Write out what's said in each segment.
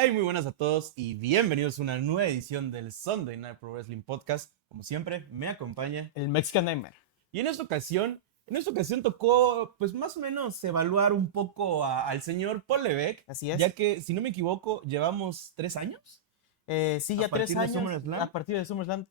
Hey, muy buenas a todos y bienvenidos a una nueva edición del Sunday Night Pro Wrestling Podcast. Como siempre, me acompaña El Mexican Nightmare. y en esta ocasión tocó, pues más o menos evaluar un poco al señor Paul Levesque, Así es. ya que, si no me equivoco, llevamos 3 años Sí, a ya 3 partir de años. SummerSlam. A partir de SummerSlam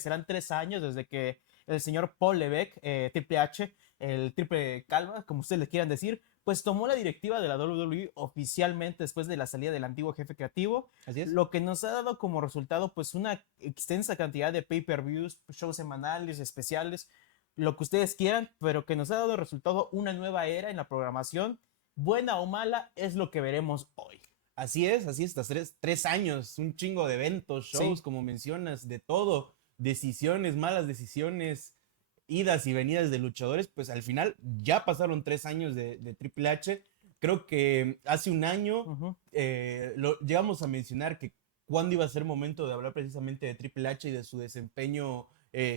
serán 3 años desde que el señor Paul Levesque, Triple H, el Triple Calva, como ustedes le quieran decir, pues tomó la directiva de la WWE oficialmente después de la salida del antiguo jefe creativo. Así es. Lo que nos ha dado como resultado, pues una extensa cantidad de pay-per-views, shows semanales, especiales, lo que ustedes quieran, pero que nos ha dado resultado una nueva era en la programación. Buena o mala, es lo que veremos hoy. Así es, hasta 3 años, un chingo de eventos, shows, Sí. como mencionas, de todo, decisiones, malas decisiones, idas y venidas de luchadores, pues al final ya pasaron 3 años de Triple H. Creo que hace un año Ujú. llegamos a mencionar que cuándo iba a ser momento de hablar precisamente de Triple H y de su desempeño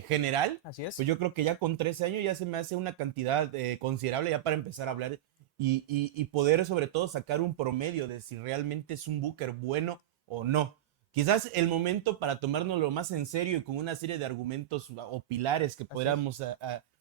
general. Así es. Pues yo creo que ya con 13 años ya se me hace una cantidad considerable ya para empezar a hablar y poder sobre todo sacar un promedio de si realmente es un booker bueno o no. Quizás el momento para tomárnoslo más en serio y con una serie de argumentos o pilares que podamos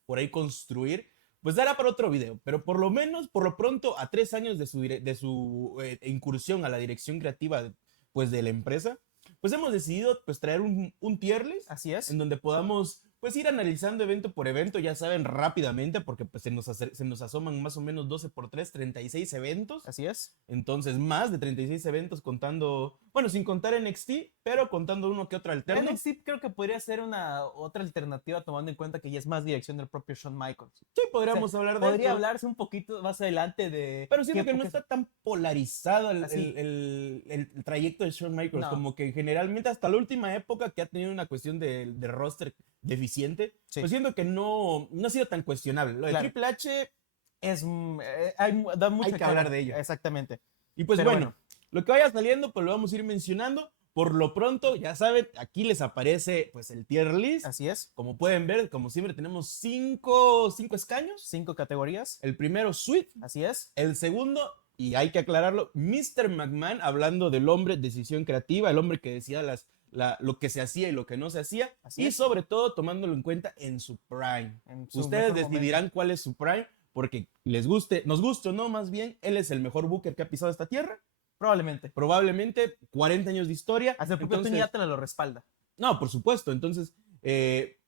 por ahí construir, pues dará para otro video. Pero por lo menos, por lo pronto, a 3 años de su incursión a la dirección creativa pues, de la empresa, pues hemos decidido pues, traer un tier list Así es. en donde podamos pues ir analizando evento por evento, ya saben, rápidamente, porque pues se nos asoman más o menos 12 por 3, 36 eventos. Así es. Entonces, más de 36 eventos contando, bueno, sin contar NXT, pero contando uno que otro alterno. NXT creo que podría ser una otra alternativa tomando en cuenta que ya es más dirección del propio Shawn Michaels. Sí, podríamos hablar de Podría esto. hablarse un poquito más adelante de... Pero siento que no está tan polarizado Así. el trayecto de Shawn Michaels, No. como que generalmente hasta la última época que ha tenido una cuestión de roster deficiente, Sí. pues siento que no ha sido tan cuestionable. Lo de Claro. Triple H, da mucha hay que hablar de ello. Exactamente. Y pues Pero bueno, lo que vaya saliendo, pues lo vamos a ir mencionando. Por lo pronto, ya saben, aquí les aparece pues el tier list. Así es. Como pueden ver, como siempre, tenemos cinco escaños. 5 categorías. El primero, Sweet. Así es. El segundo, y hay que aclararlo, Mr. McMahon, hablando del hombre decisión creativa, el hombre que decía lo que se hacía y lo que no se hacía. Así y es. sobre todo tomándolo en cuenta en su prime. En su Ustedes mejor decidirán cuál es su prime, porque nos guste o no, más bien, él es el mejor booker que ha pisado esta tierra. Probablemente 40 años de historia. Hasta el propio Tony Atlas lo respalda. No, por supuesto. Entonces,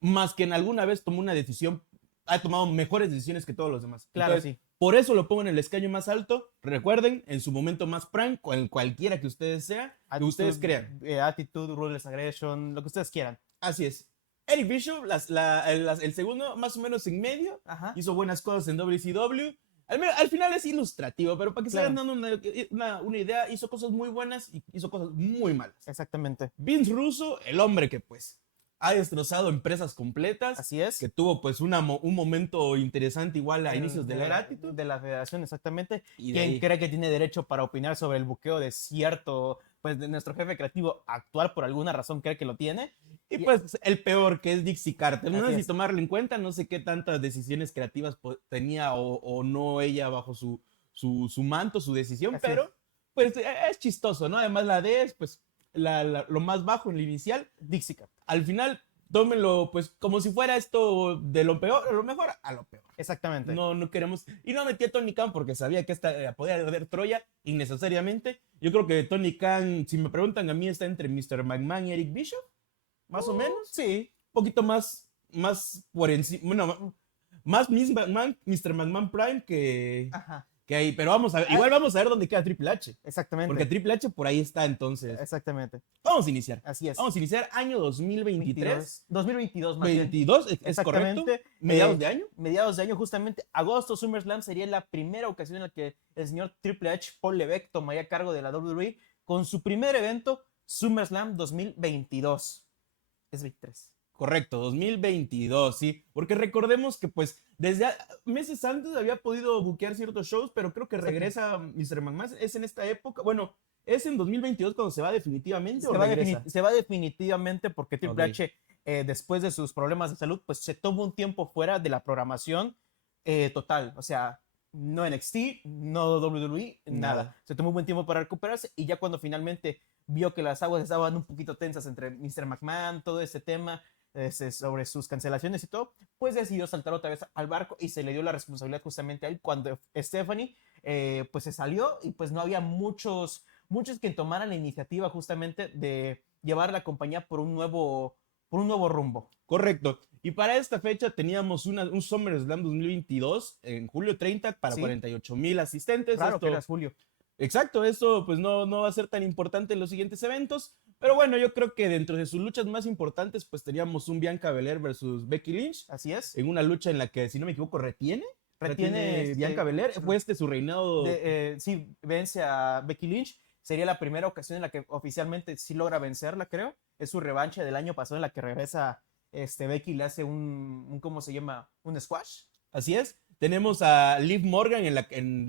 más que en alguna vez tomó una decisión, ha tomado mejores decisiones que todos los demás. Claro, Entonces, sí. Por eso lo pongo en el escaño más alto. Recuerden, en su momento más prime, cualquiera que ustedes sean, que ustedes crean. Attitude, Ruthless Aggression, lo que ustedes quieran. Así es. Eric Bischoff, el segundo, más o menos en medio, Ajá. hizo buenas cosas en WCW. Al final es ilustrativo, pero para que se Claro. vayan dando una idea, hizo cosas muy buenas y hizo cosas muy malas. Exactamente. Vince Russo, el hombre que pues ha destrozado empresas completas. Así es. Que tuvo pues un momento interesante igual a inicios de la era Attitude. De la federación, exactamente. Y ¿Quién cree que tiene derecho para opinar sobre el buqueo de cierto, pues de nuestro jefe creativo actual por alguna razón cree que lo tiene? Y pues el peor, que es Dixie Carter. No sé si es. tomarlo en cuenta, no sé qué tantas decisiones creativas tenía o no ella bajo su manto, su decisión, Así pero es. pues es chistoso, ¿no? Además la D es pues lo más bajo en la inicial. Dixie Carter. Al final, tómenlo pues como si fuera esto de lo peor, lo mejor a lo peor. Exactamente. No queremos. Y no metí a Tony Khan porque sabía que podía haber Troya innecesariamente. Yo creo que Tony Khan, si me preguntan a mí, está entre Mr. McMahon y Eric Bischoff. Más o menos. Sí. Un poquito más por encima. Bueno, más Mr. McMahon Prime Ajá. que ahí. Pero igual vamos a ver dónde queda Triple H. Exactamente. Porque Triple H por ahí está entonces. Exactamente. Vamos a iniciar. Así es. Vamos a iniciar año 2023. 2022 más 22, bien. es correcto. Mediados de año. Mediados de año, justamente. Agosto, SummerSlam sería la primera ocasión en la que el señor Triple H, Paul Levesque, tomaría cargo de la WWE con su primer evento, SummerSlam 2022. Es 23. Correcto, 2022, sí. Porque recordemos que pues desde meses antes había podido buquear ciertos shows, pero creo que regresa Mr. McMahon. Es en esta época, bueno, ¿es en 2022 cuando se va definitivamente o regresa? Se va definitivamente porque Triple Ok. H, después de sus problemas de salud, pues se toma un tiempo fuera de la programación total. O sea, no NXT, no WWE, nada. Nada. Se tomó un buen tiempo para recuperarse y ya cuando finalmente vio que las aguas estaban un poquito tensas entre Mr. McMahon, todo este tema sobre sus cancelaciones y todo, pues decidió saltar otra vez al barco y se le dio la responsabilidad justamente a él cuando Stephanie pues se salió y pues no había muchos que tomaran la iniciativa justamente de llevar la compañía por un nuevo rumbo. Correcto. Y para esta fecha teníamos un SummerSlam 2022 en julio 30 para Sí. 48,000 asistentes. Claro que Esto- era Julio. Exacto, eso pues no va a ser tan importante en los siguientes eventos, pero bueno, yo creo que dentro de sus luchas más importantes pues teníamos un Bianca Belair versus Becky Lynch, Así es. en una lucha en la que, si no me equivoco, retiene Bianca Belair, fue su reinado. Sí, vence a Becky Lynch. Sería la primera ocasión en la que oficialmente sí logra vencerla, creo. Es su revancha del año pasado en la que regresa Becky y le hace ¿cómo se llama? Un squash. Así es, tenemos a Liv Morgan en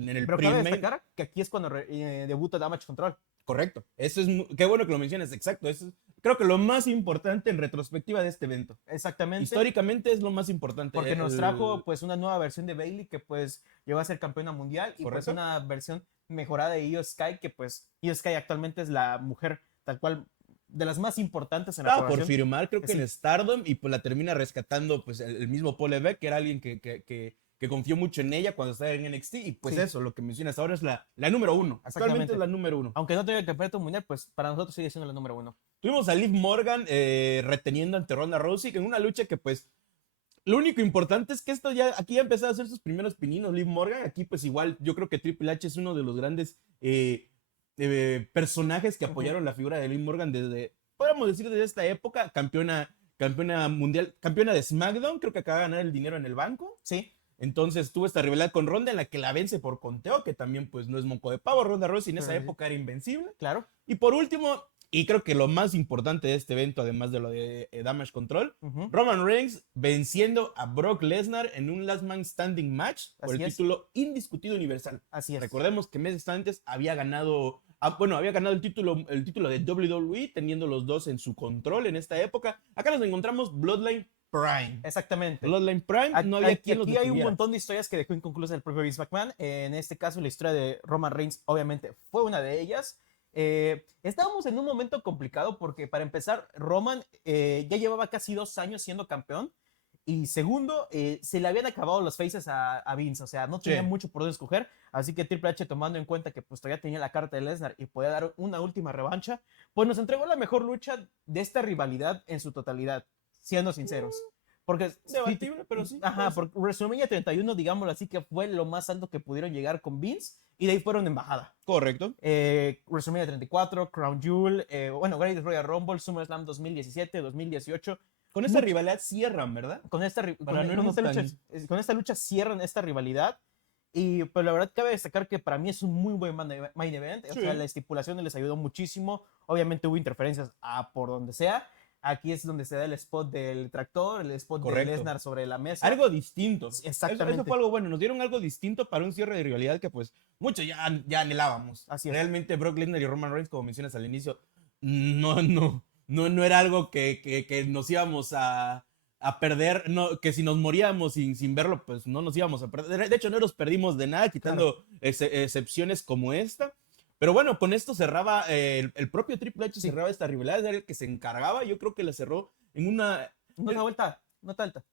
el Pero cabe primer... destacar que aquí es cuando debuta Damage Control. Correcto, eso es, qué bueno que lo mencionas, exacto, eso es, creo que lo más importante en retrospectiva de este evento. Exactamente. Históricamente es lo más importante. Porque nos trajo pues una nueva versión de Bayley que pues llegó a ser campeona mundial y pues Correcto. una versión mejorada de Io Sky que pues Io Sky actualmente es la mujer tal cual de las más importantes en la Estaba por programación. firmar, creo que Sí. en Stardom, y pues la termina rescatando pues el mismo Paul Levesque, que era alguien que confió mucho en ella cuando estaba en NXT, y pues Sí. eso, lo que mencionas ahora es la número uno. Actualmente Exactamente. es la número uno. Aunque no tenga el campeonato mundial, pues para nosotros sigue siendo la número uno. Tuvimos a Liv Morgan reteniendo ante Ronda Rousey, que en una lucha que pues lo único importante es que aquí ya empezó a hacer sus primeros pininos Liv Morgan. Aquí pues igual yo creo que Triple H es uno de los grandes personajes que apoyaron la figura de Liv Morgan podríamos decir desde esta época, campeona mundial, campeona de SmackDown, creo que acaba de ganar el dinero en el banco. Sí. Entonces tuvo esta rivalidad con Ronda en la que la vence por conteo, que también pues no es moco de pavo. Ronda Rousey en esa Sí. época era invencible. Claro. Y por último, y creo que lo más importante de este evento, además de lo de Damage Control, Ujú. Roman Reigns venciendo a Brock Lesnar en un Last Man Standing match por Así el es. título indiscutido universal. Así es. Recordemos que meses antes había ganado el título de WWE, teniendo los dos en su control en esta época. Acá nos encontramos Bloodline Prime. Exactamente. Bloodline Prime, no había quien los Aquí hay un detuviera. montón de historias que dejó inconclusas el propio Vince McMahon. En este caso, la historia de Roman Reigns, obviamente, fue una de ellas. Estábamos en un momento complicado porque, para empezar, Roman ya llevaba casi 2 años siendo campeón. Y segundo, se le habían acabado los faces a Vince. O sea, no tenía Sí. mucho por dónde escoger. Así que Triple H, tomando en cuenta que pues todavía tenía la carta de Lesnar y podía dar una última revancha, pues nos entregó la mejor lucha de esta rivalidad en su totalidad, siendo sinceros. Porque Debatible, pero sí. Ajá, puede ser. porque WrestleMania 31, digámoslo así, que fue lo más alto que pudieron llegar con Vince, y de ahí fueron en bajada. Correcto. WrestleMania 34, Crown Jewel, Great Royal Rumble, SummerSlam 2017, 2018. Con esa rivalidad cierran, ¿verdad? Con esta lucha cierran esta rivalidad. Y pues la verdad cabe destacar que para mí es un muy buen main event. O Sí. sea, la estipulación les ayudó muchísimo. Obviamente hubo interferencias por donde sea. Aquí es donde se da el spot del tractor, el spot Correcto. de Lesnar sobre la mesa. Algo distinto. Exactamente. Eso fue algo bueno. Nos dieron algo distinto para un cierre de rivalidad que pues muchos ya anhelábamos. Así es. Realmente Brock Lesnar y Roman Reigns, como mencionas al inicio, no era algo que nos íbamos a perder, no, que si nos moríamos sin verlo, pues no nos íbamos a perder. De hecho, no nos perdimos de nada, quitando excepciones como esta. Pero bueno, con esto cerraba el propio Triple H, Sí. cerraba esta rivalidad, era el que se encargaba. Yo creo que la cerró en una Nota alta.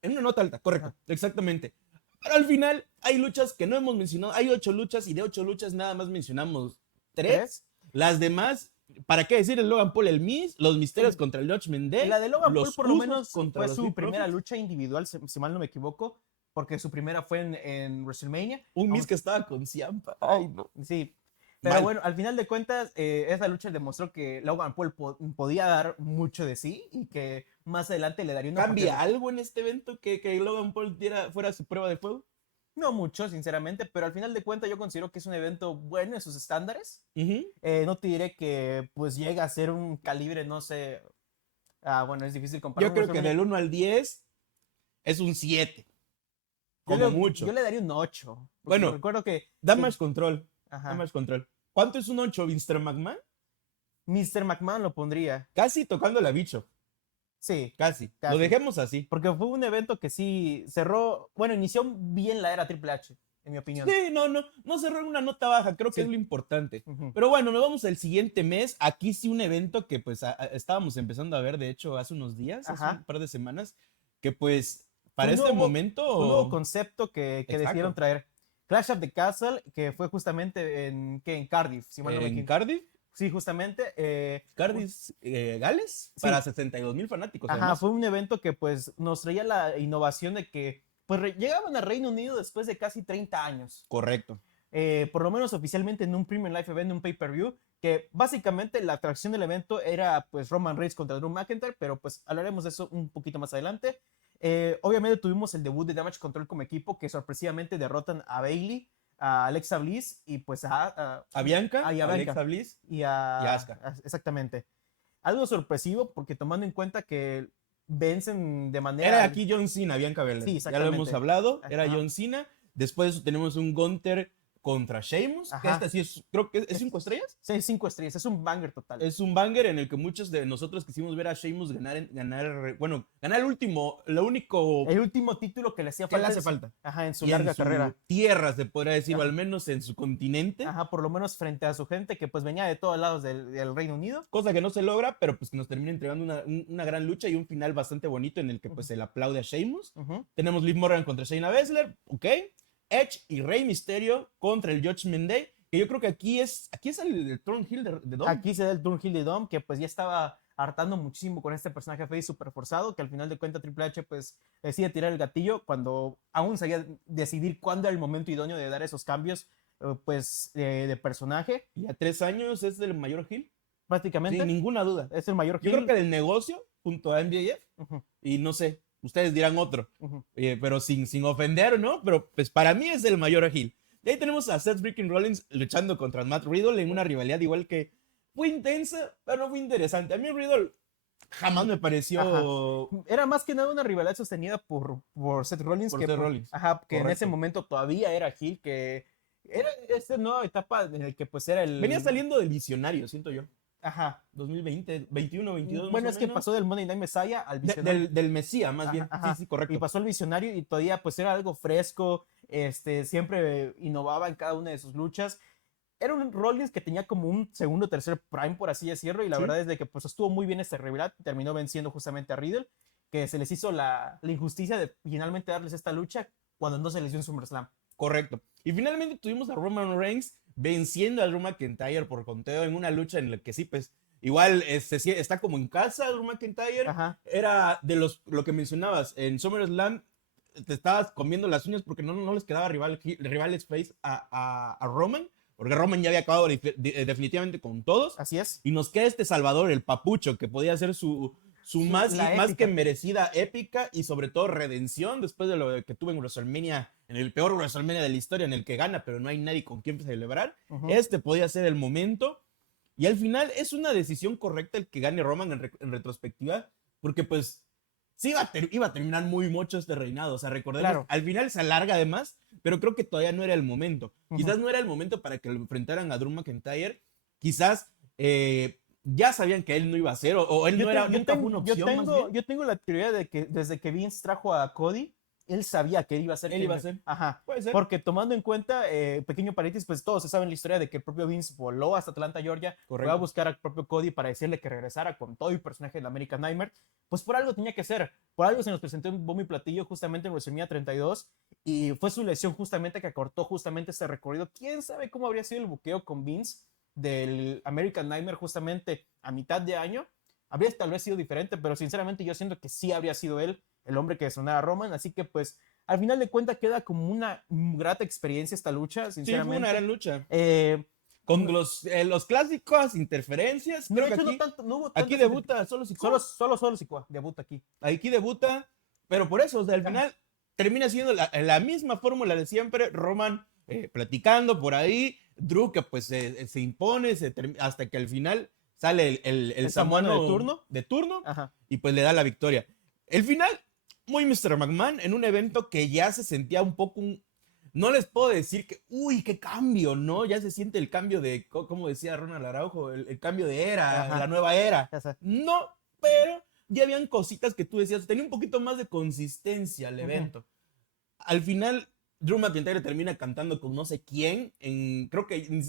en una nota alta, correcto, Ajá. exactamente. Pero al final hay luchas que no hemos mencionado. Hay 8 luchas y de 8 luchas nada más mencionamos 3. Las demás, ¿para qué decir el Logan Paul, el Miz? Los Misterios Sí. contra el Judgment Day. La de Logan los Paul por lo Usos menos contra fue los su Street primera Profits. lucha individual, si mal no me equivoco, porque su primera fue en WrestleMania. Un Miz Aunque- que estaba con Ciampa. Ay, no. Sí, pero Mal. bueno, al final de cuentas, esa lucha demostró que Logan Paul podía dar mucho de sí y que más adelante le daría una ¿Cambia oportunidad. algo en este evento que Logan Paul fuera su prueba de fuego? No mucho, sinceramente, pero al final de cuentas yo considero que es un evento bueno en sus estándares. Ujú. No te diré que pues llega a ser un calibre, no sé. Bueno, es difícil comparar. Yo creo que del 1 al 10 es un 7. Como mucho. Yo le daría un 8. Bueno, recuerdo que. Damage Control. Ajá. Damage Control. ¿Cuánto es un 8, Mr. McMahon? Mr. McMahon lo pondría. Casi tocando la bicho. Sí. Casi. Casi. Lo dejemos así. Porque fue un evento que sí cerró. Bueno, inició bien la era Triple H. en mi opinión. Sí, no cerró en una nota baja, creo que Sí. es lo importante. Ujú. Pero bueno, nos vamos al siguiente mes. Aquí sí un evento que pues estábamos empezando a ver, de hecho, hace unos días, hace un Ajá. par de semanas, que pues Fue para un este nuevo, un nuevo momento... concepto que decidieron Exacto. traer. Clash of the Castle, que fue justamente en Cardiff, si mal no me En equivoco. Cardiff, Sí, justamente. Gales, Sí. para 62,000 fanáticos, Ajá, además. fue un evento que pues nos traía la innovación de que pues llegaban a Reino Unido después de casi 30 años. Correcto. Por lo menos oficialmente en un Premium Live Event, un pay-per-view, que básicamente la atracción del evento era pues Roman Reigns contra Drew McIntyre, pero pues hablaremos de eso un poquito más adelante. Obviamente tuvimos el debut de Damage Control como equipo, que sorpresivamente derrotan a Bayley, a Alexa Bliss y pues A Bianca, y a a Bianca Alexa Bliss y y a Asuka. exactamente. Algo sorpresivo porque tomando en cuenta que vencen de Era manera... aquí John Cena, Bianca Belair. Sí, Ya lo hemos exactamente. hablado, era Ajá. John Cena. Después de eso tenemos un Gunther contra Sheamus, que Ajá. esta sí es, creo que es 5 estrellas. Sí, 5 estrellas, es un banger total. Es un banger en el que muchos de nosotros quisimos ver a Sheamus ganar el último, lo único El último título que le hacía que le falta. hace falta. Ajá, en su Y larga en su carrera. tierra, se podría decir, o Ajá. al menos en su continente. Ajá, por lo menos frente a su gente que pues venía de todos lados del Reino Unido. Cosa que no se logra, pero pues que nos termina entregando una gran lucha y un final bastante bonito en el que pues se le aplaude a Sheamus. Ujú. Tenemos Liv Morgan contra Shayna Baszler, ok. Edge y Rey Mysterio contra el Judgment Day, que yo creo que aquí es el Thornhill de Dom. Aquí se da el Turnhill de Dom, que pues ya estaba hartando muchísimo con este personaje face súper forzado, que al final de cuentas Triple H pues decide tirar el gatillo cuando aún sabía decidir cuándo era el momento idóneo de dar esos cambios pues de personaje, Y a 3 años es el mayor heel, prácticamente. sin ninguna duda. Es el mayor Yo heel. creo que del negocio, junto a MJF, Ujú, y no sé, ustedes dirán otro, ujú. pero sin ofender, ¿no? Pero pues para mí es el mayor heel. Y ahí tenemos a Seth Freaking Rollins luchando contra Matt Riddle en una rivalidad igual que fue intensa, pero no fue interesante. A mí Riddle jamás me pareció Ajá. Era más que nada una rivalidad sostenida por Seth Rollins, por que, Seth Rollins. ajá, que en ese Correcto. momento todavía era heel, que era esta nueva etapa en la que pues era el... Venía saliendo del visionario, siento yo. Ajá. 2020, 21, 22 Bueno, más es o que menos. pasó del Monday Night Messiah al visionario. Del Mesías, más bien. Ajá. Sí, correcto. Y pasó al visionario y todavía pues era algo fresco, siempre innovaba en cada una de sus luchas. Era un Rollins que tenía como un segundo o tercer prime, por así decirlo, y la Sí. verdad es de que pues estuvo muy bien esta rivalidad, terminó venciendo justamente a Riddle, que se les hizo la injusticia de finalmente darles esta lucha cuando no se les dio en SummerSlam. Correcto. Y finalmente tuvimos a Roman Reigns venciendo a Drew McIntyre por conteo en una lucha en la que sí, pues, igual está como en casa Drew McIntyre. Ajá. Era de lo que mencionabas, en SummerSlam te estabas comiendo las uñas porque no les quedaba rivales face a Roman, porque Roman ya había acabado definitivamente con todos. Así es. Y nos queda este Salvador, el Papucho, que podía ser su más que merecida épica y sobre todo redención después de lo que tuvo en WrestleMania, en el peor WrestleMania de la historia, en el que gana, pero no hay nadie con quien celebrar. Ujú. Este podía ser el momento. Y al final es una decisión correcta el que gane Roman en retrospectiva, porque pues sí iba a terminar muy mucho este reinado. O sea, recordemos, Claro. al final se alarga además, pero creo que todavía no era el momento. Ujú. Quizás no era el momento para que lo enfrentaran a Drew McIntyre. Quizás ya sabían que él no iba a ser, o él nunca fue una opción. Yo tengo la teoría de que desde que Vince trajo a Cody, él sabía que él iba a ser. Él iba a ser. Ajá. Puede ser. Porque tomando en cuenta, pequeño paréntesis, pues todos se saben la historia de que el propio Vince voló hasta Atlanta, Georgia, fue a buscar al propio Cody para decirle que regresara con todo el personaje del American Nightmare. Pues por algo tenía que ser. Por algo se nos presentó en bombo y platillo justamente en WrestleMania 32 y fue su lesión justamente que acortó justamente este recorrido. ¿Quién sabe cómo habría sido el buqueo con Vince del American Nightmare justamente a mitad de año? Habría tal vez sido diferente, pero sinceramente yo siento que sí habría sido él el hombre que sonara a Roman, así que pues al final de cuentas queda como una grata experiencia esta lucha, sinceramente. Sí, fue una gran lucha. Eh, Con los clásicos, interferencias. no, Creo de que hecho, aquí, no hubo aquí tantas debuta solo Sikoa. Solo Sikoa debuta aquí. Aquí debuta, pero por eso, o sea, al final termina siendo la misma fórmula de siempre. Roman platicando por ahí, Drew que pues se impone hasta que al final sale el samuano de turno Ajá. y pues le da la victoria. El final, muy Mr. McMahon, en un evento que ya se sentía un poco no les puedo decir que, uy, qué cambio, ¿no? Ya se siente el cambio de, como decía Ronald Araujo, el cambio de era, Ajá. la nueva era. Ya sé. No, pero ya habían cositas que tú decías, tenía un poquito más de consistencia el evento. Al final, Drew McIntyre termina cantando con no sé quién, creo que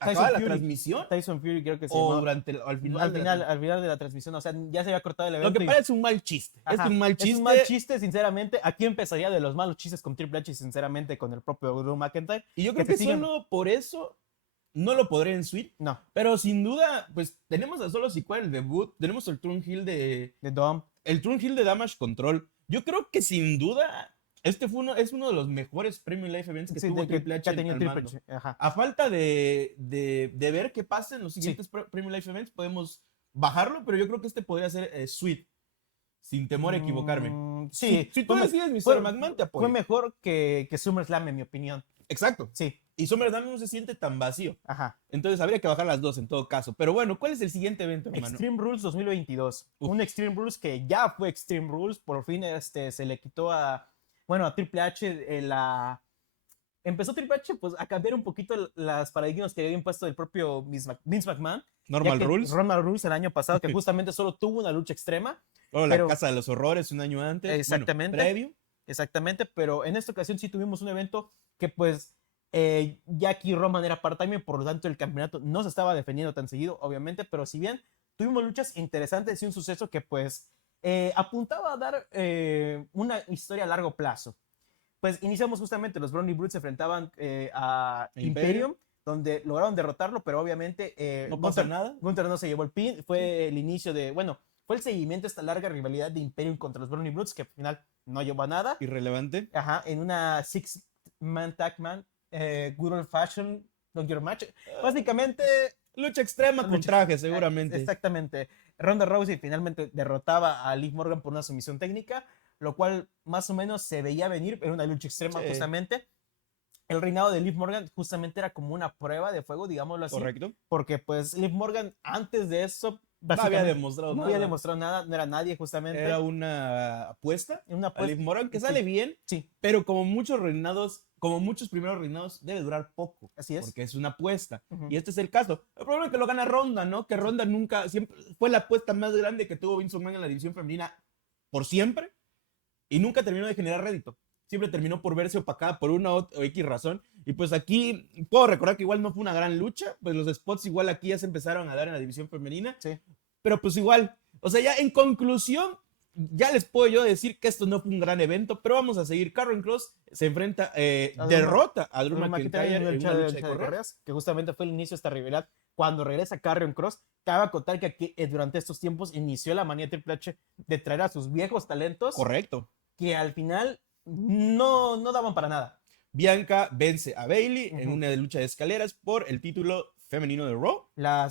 acaba la transmisión. Tyson Fury creo que se o llamó. durante al final. Al final de la transmisión, o sea, ya se había cortado el Lo evento. que parece un mal chiste. Ajá, Es un mal chiste. Es un mal chiste, sinceramente. Aquí empezaría de los malos chistes con Triple H y sinceramente con el propio Drew McIntyre. Y yo creo que solo por eso no lo podré en Sweet. No. Pero sin duda, pues tenemos a Solo Sikoa el debut. Tenemos el Thornhill de Dom. El Thornhill de Damage Control. Yo creo que sin duda este es uno de los mejores Premium Live Events que tuvo Triple H al mando. A falta de ver qué pasa en los siguientes Premium Live Events, podemos bajarlo, pero yo creo que este podría ser Sweet. Sin temor a equivocarme. Sí. Si tú decides, Mr. McMahon, te apoyo. Fue mejor que SummerSlam, en mi opinión. Exacto. Sí. Y SummerSlam no se siente tan vacío. Ajá. Entonces habría que bajar las dos en todo caso. Pero bueno, ¿cuál es el siguiente evento, hermano? Extreme Rules 2022. Un Extreme Rules que ya fue Extreme Rules. Por fin se le quitó a Triple H empezó Triple H pues a cambiar un poquito las paradigmas que había impuesto el propio Vince McMahon. Normal Rules el año pasado, que justamente solo tuvo una lucha extrema. La Casa de los Horrores un año antes. Exactamente. Previo. Exactamente, pero en esta ocasión sí tuvimos un evento que pues ya aquí Roman era part-time, por lo tanto el campeonato no se estaba defendiendo tan seguido, obviamente, pero si bien tuvimos luchas interesantes y un suceso que pues apuntaba a dar una historia a largo plazo. Pues iniciamos justamente, los Brawny Brutes se enfrentaban a Imperium, donde lograron derrotarlo, pero obviamente no pasa nada. Gunther no se llevó el pin, fue el inicio fue el seguimiento a esta larga rivalidad de Imperium contra los Brawny Brutes, que al final no llevó a nada. Irrelevante. Ajá, en una six-man tag man, good old fashion, don't your match. Básicamente... Lucha extrema con traje, seguramente. Exactamente. Ronda Rousey finalmente derrotaba a Liv Morgan por una sumisión técnica, lo cual más o menos se veía venir en una lucha extrema justamente. El reinado de Liv Morgan justamente era como una prueba de fuego, digámoslo así. Correcto. Porque pues Liv Morgan antes de eso no había demostrado nada, no era nadie justamente. Era una apuesta a Liv Morgan que sale bien, sí. Pero como muchos primeros reinados, debe durar poco. Así es. Porque es una apuesta. Y este es el caso. El problema es que lo gana Ronda, ¿no? Que Ronda siempre fue la apuesta más grande que tuvo Vince McMahon en la división femenina por siempre. Y nunca terminó de generar rédito. Siempre terminó por verse opacada por una o X razón. Y pues aquí puedo recordar que igual no fue una gran lucha. Pues los spots igual aquí ya se empezaron a dar en la división femenina. Sí. Pero pues igual, o sea, ya en conclusión, ya les puedo yo decir que esto no fue un gran evento, pero vamos a seguir. Karrion Kross se enfrenta, derrota a Drew McIntyre en una lucha de carreras, que justamente fue el inicio de esta rivalidad. Cuando regresa Karrion Kross, cabe acotar que aquí, durante estos tiempos inició la manía Triple H de traer a sus viejos talentos. Correcto. Que al final no daban para nada. Bianca vence a Bayley en una lucha de escaleras por el título femenino de Raw. La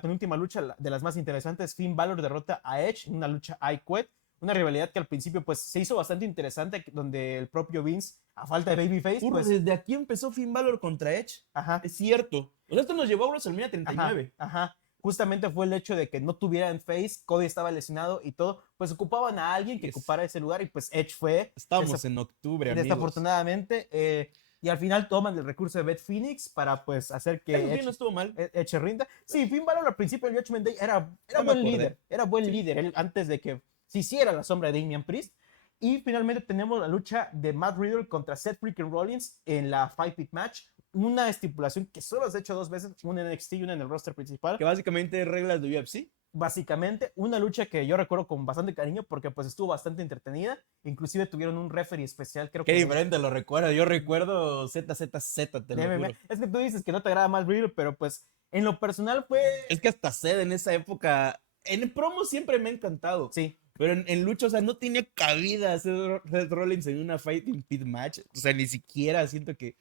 penúltima lucha de las más interesantes, Finn Balor derrota a Edge en una lucha I Quit, una rivalidad que al principio pues se hizo bastante interesante, donde el propio Vince, a falta de babyface, pues... desde aquí empezó Finn Balor contra Edge. Ajá. Es cierto. O sea, esto nos llevó a WrestleMania 39. Ajá. Justamente fue el hecho de que no tuvieran face, Cody estaba lesionado y todo, pues ocupaban a alguien que ocupara ese lugar y pues Edge fue. Estábamos en octubre, amigos. Desafortunadamente, y al final toman el recurso de Beth Phoenix para pues hacer que Edge no estuvo mal. Edge rinda. Sí, Finn Balor al principio del Judgment Day era buen líder. Era buen líder él, antes de que se hiciera la sombra de Damian Priest. Y finalmente tenemos la lucha de Matt Riddle contra Seth freaking Rollins en la Fight Pit Match. Una estipulación que solo se ha hecho 2 veces, una en NXT y una en el roster principal. Que básicamente es reglas de UFC. Básicamente, una lucha que yo recuerdo con bastante cariño porque pues estuvo bastante entretenida. Inclusive tuvieron un referee especial, creo que... Qué diferente lo recuerdo. Yo recuerdo ZZZ, te lo juro. Es que tú dices que no te agrada más Riddle, pero pues en lo personal fue... Es que hasta Zed en esa época... En promo siempre me ha encantado. Sí. Pero en lucha, o sea, no tenía cabida Seth Rollins en una Fighting Pit Match. O sea, ni siquiera siento que...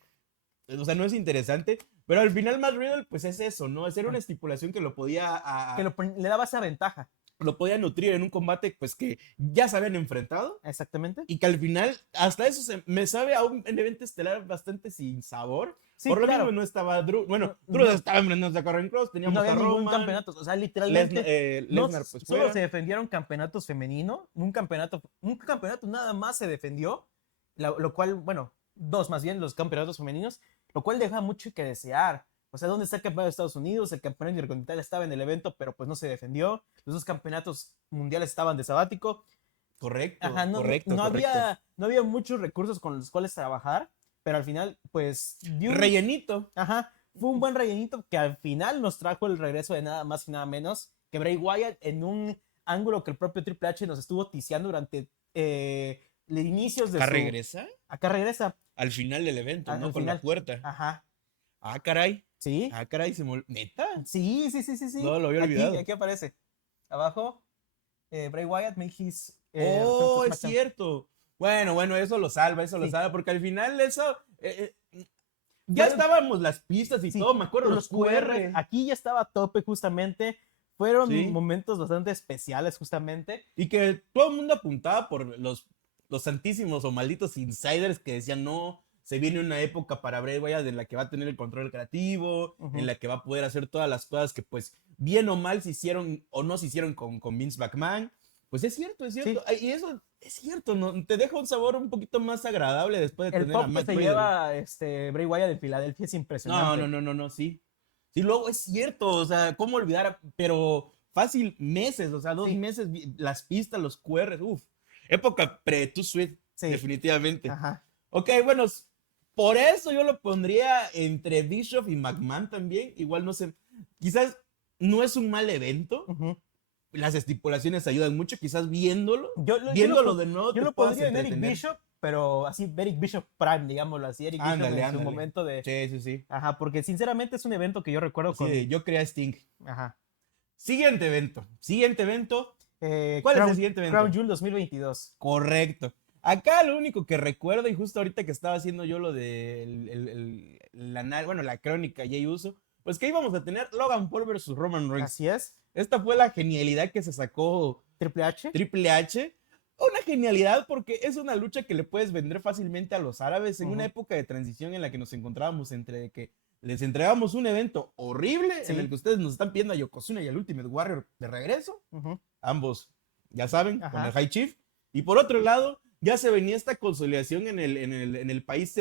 O sea, no es interesante, pero al final Matt Riddle, pues es eso, ¿no? Hacer una estipulación que lo podía... le daba esa ventaja. Lo podía nutrir en un combate, pues, que ya se habían enfrentado. Exactamente. Y que al final, hasta eso me sabe a un evento estelar bastante sin sabor. Sí, por lo mismo no estaba Drew. Bueno, Drew estaba enfrentándose a Karrion Kross, teníamos no había a ningún Roman, campeonato. O sea, literalmente... Lesnar, pues, solo se defendieron campeonatos femeninos. Un campeonato nada más se defendió. Lo cual, bueno, 2 más bien, los campeonatos femeninos. Lo cual deja mucho que desear. O sea, ¿dónde está el campeón de Estados Unidos? El campeón intercontinental estaba en el evento, pero pues no se defendió. Los 2 campeonatos mundiales estaban de sabático. Correcto, Ajá, correcto. No había muchos recursos con los cuales trabajar. pero al final, pues, dio un- Rellenito. ajá, fue un buen rellenito que al final nos trajo el regreso de nada más y nada menos que Bray Wyatt en un ángulo que el propio Triple H nos estuvo ticiando durante los inicios de ¿Acá su... regresa? Acá regresa, Al final del evento, ¿no? al Con la final. puerta. Ajá, Ah, caray. sí, Ah, caray, ¿Neta? sí, sí, sí, sí, sí. No, lo había olvidado. Aquí aparece. Abajo, Bray Wyatt made his return to Oh, es SmackDown. cierto. Bueno, eso lo Sí. salva, porque al final eso, ya Fueron- estábamos las pistas y sí, todo, me acuerdo, todos los QR. aquí ya estaba a tope justamente. Fueron Sí. momentos bastante especiales justamente. Y que todo el mundo apuntaba por los santísimos o malditos insiders que decían, no, se viene una época para Bray Wyatt en la que va a tener el control creativo, Ujú. en la que va a poder hacer todas las cosas que pues bien o mal se hicieron o no se hicieron con Vince McMahon. Pues es cierto, es cierto. Sí. Ay, y eso es cierto, ¿no? Te deja un sabor un poquito más agradable después de El tener a pop que Matt se Riddle. lleva Bray Wyatt de Filadelfia es impresionante. No, sí. Sí, luego es cierto, o sea, ¿cómo olvidar? Pero fácil, meses, o sea, 2 meses, las pistas, los QRs, uff. Época pre-Too Sweet, Sí. definitivamente. Ajá. Ok, bueno, por eso yo lo pondría entre Bischoff y McMahon también. Igual no sé, quizás no es un mal evento. Ujú. Las estipulaciones ayudan mucho, quizás viéndolo, Yo lo viéndolo de nuevo yo te lo puedas pondría en Eric entretener. Bishop, pero así, Eric Bishop Prime, digámoslo así. Eric Bishop Ándale, en su ándale. momento de. Sí. Ajá, porque sinceramente es un evento que yo recuerdo Así con. de, yo creé a Sting. Ajá. Siguiente evento. ¿Cuál es el siguiente evento? Crown Jewel 2022. Correcto. Acá lo único que recuerdo, y justo ahorita que estaba haciendo yo lo de la crónica Jey Uso, pues que íbamos a tener Logan Paul versus Roman Reigns. Así es. Esta fue la genialidad que se sacó Triple H. Triple H. Una genialidad porque es una lucha que le puedes vender fácilmente a los árabes en una Ujú. época de transición en la que nos encontrábamos entre que les entregamos un evento horrible Sí. en el que ustedes nos están pidiendo a Yokozuna y al Ultimate Warrior de regreso, Ujú. ambos, ya saben, Ajá. con el High Chief. Y por otro lado, ya se venía esta consolidación en el país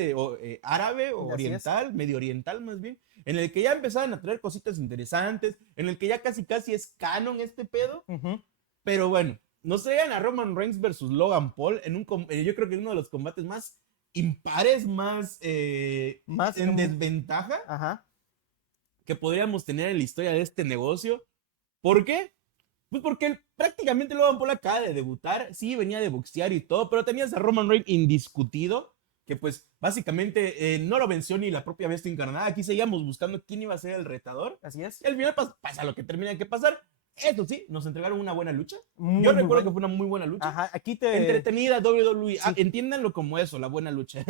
árabe o Así oriental, medio oriental más bien, en el que ya empezaban a traer cositas interesantes, en el que ya casi es canon este pedo. Ujú. Pero bueno, nos traían a Roman Reigns versus Logan Paul yo creo que en uno de los combates más impares, más Más en como- desventaja Ajá. que podríamos tener en la historia de este negocio. ¿Por qué? Pues porque prácticamente Logan Paul acaba de debutar, sí, venía de boxear y todo, pero tenías a Roman Reigns indiscutido, que pues básicamente no lo venció ni la propia bestia encarnada. Aquí seguíamos buscando quién iba a ser el retador. Así es. Y al final pasa lo que termina que pasar. Eso sí, nos entregaron una buena lucha. Muy, Yo muy recuerdo que bueno. fue una muy buena lucha. Ajá. Aquí te Entretenida, WWE. Sí. Entiéndanlo como eso, la buena lucha.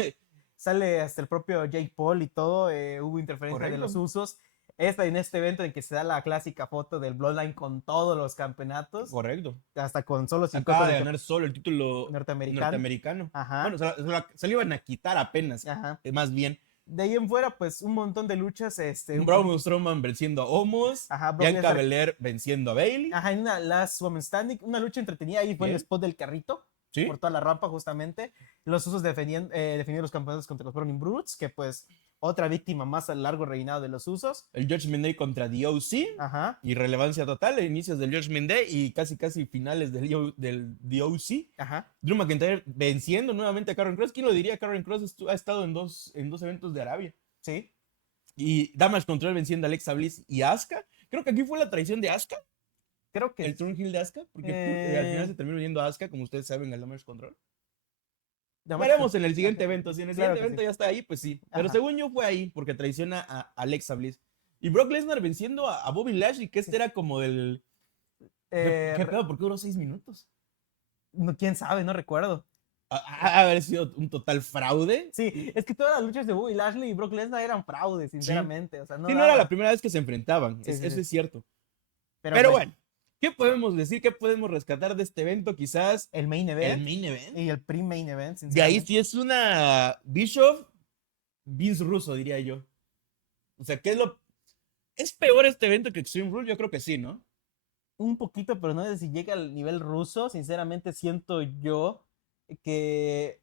sale hasta el propio Jake Paul y todo. Hubo interferencia de Correcto. los usos. En este evento en que se da la clásica foto del Bloodline con todos los campeonatos. Correcto. Hasta con solo 50 Acaba de ganar solo el título norteamericano. Ajá. Bueno, se lo iban a quitar apenas, Ajá. más bien. De ahí en fuera, pues un montón de luchas. Braun Strowman venciendo a Omos, Ajá, Brock Bianca Lesnar. Belair venciendo a Bayley. Ajá, en una Last Woman Standing, una lucha entretenida. Ahí fue el Bien. spot del carrito. Sí. Por toda la rampa, justamente. Los usos defendían los campeonatos contra los Burning Brutes, que pues otra víctima más al largo reinado de los usos. El Judgment Day contra The OC. Ajá, Irrelevancia total, inicios del Judgment Day y casi finales del The OC. ajá. Drew McIntyre venciendo nuevamente a Karrion Kross. ¿Quién lo diría? Karrion Kross ha estado en dos eventos de Arabia. Sí. Y Damage Control venciendo a Alexa Bliss y Asuka. Creo que aquí fue la traición de Asuka, Creo que el turn heel de Asuka, porque al final se terminó viendo a Asuka, como ustedes saben, al Damage Control. Veremos en el siguiente evento. Si en el Claro siguiente que evento sí. ya está ahí, pues sí. Pero Ajá. según yo fue ahí, porque traiciona a Alexa Bliss. Y Brock Lesnar venciendo a Bobby Lashley, que era como del... ¿Qué pedo? ¿Por qué duró 6 minutos? No, quién sabe, no recuerdo. Haber sido un total fraude. Sí, es que todas las luchas de Bobby Lashley y Brock Lesnar eran fraudes, sinceramente. O sea, no Sí, no era daban. la primera vez que se enfrentaban. Sí, sí, Eso sí. es cierto. Pero Pero bueno, ¿qué podemos decir? ¿Qué podemos rescatar de este evento? Quizás el main el event main event. y el pre-main event, De ahí sinceramente. sí es una Bischoff, Vince Russo, diría yo. O sea, ¿qué es lo...? ¿Es peor este evento que Extreme Rules? Yo creo que sí, ¿no? Un poquito, pero no sé si llega al nivel ruso. Sinceramente, siento yo que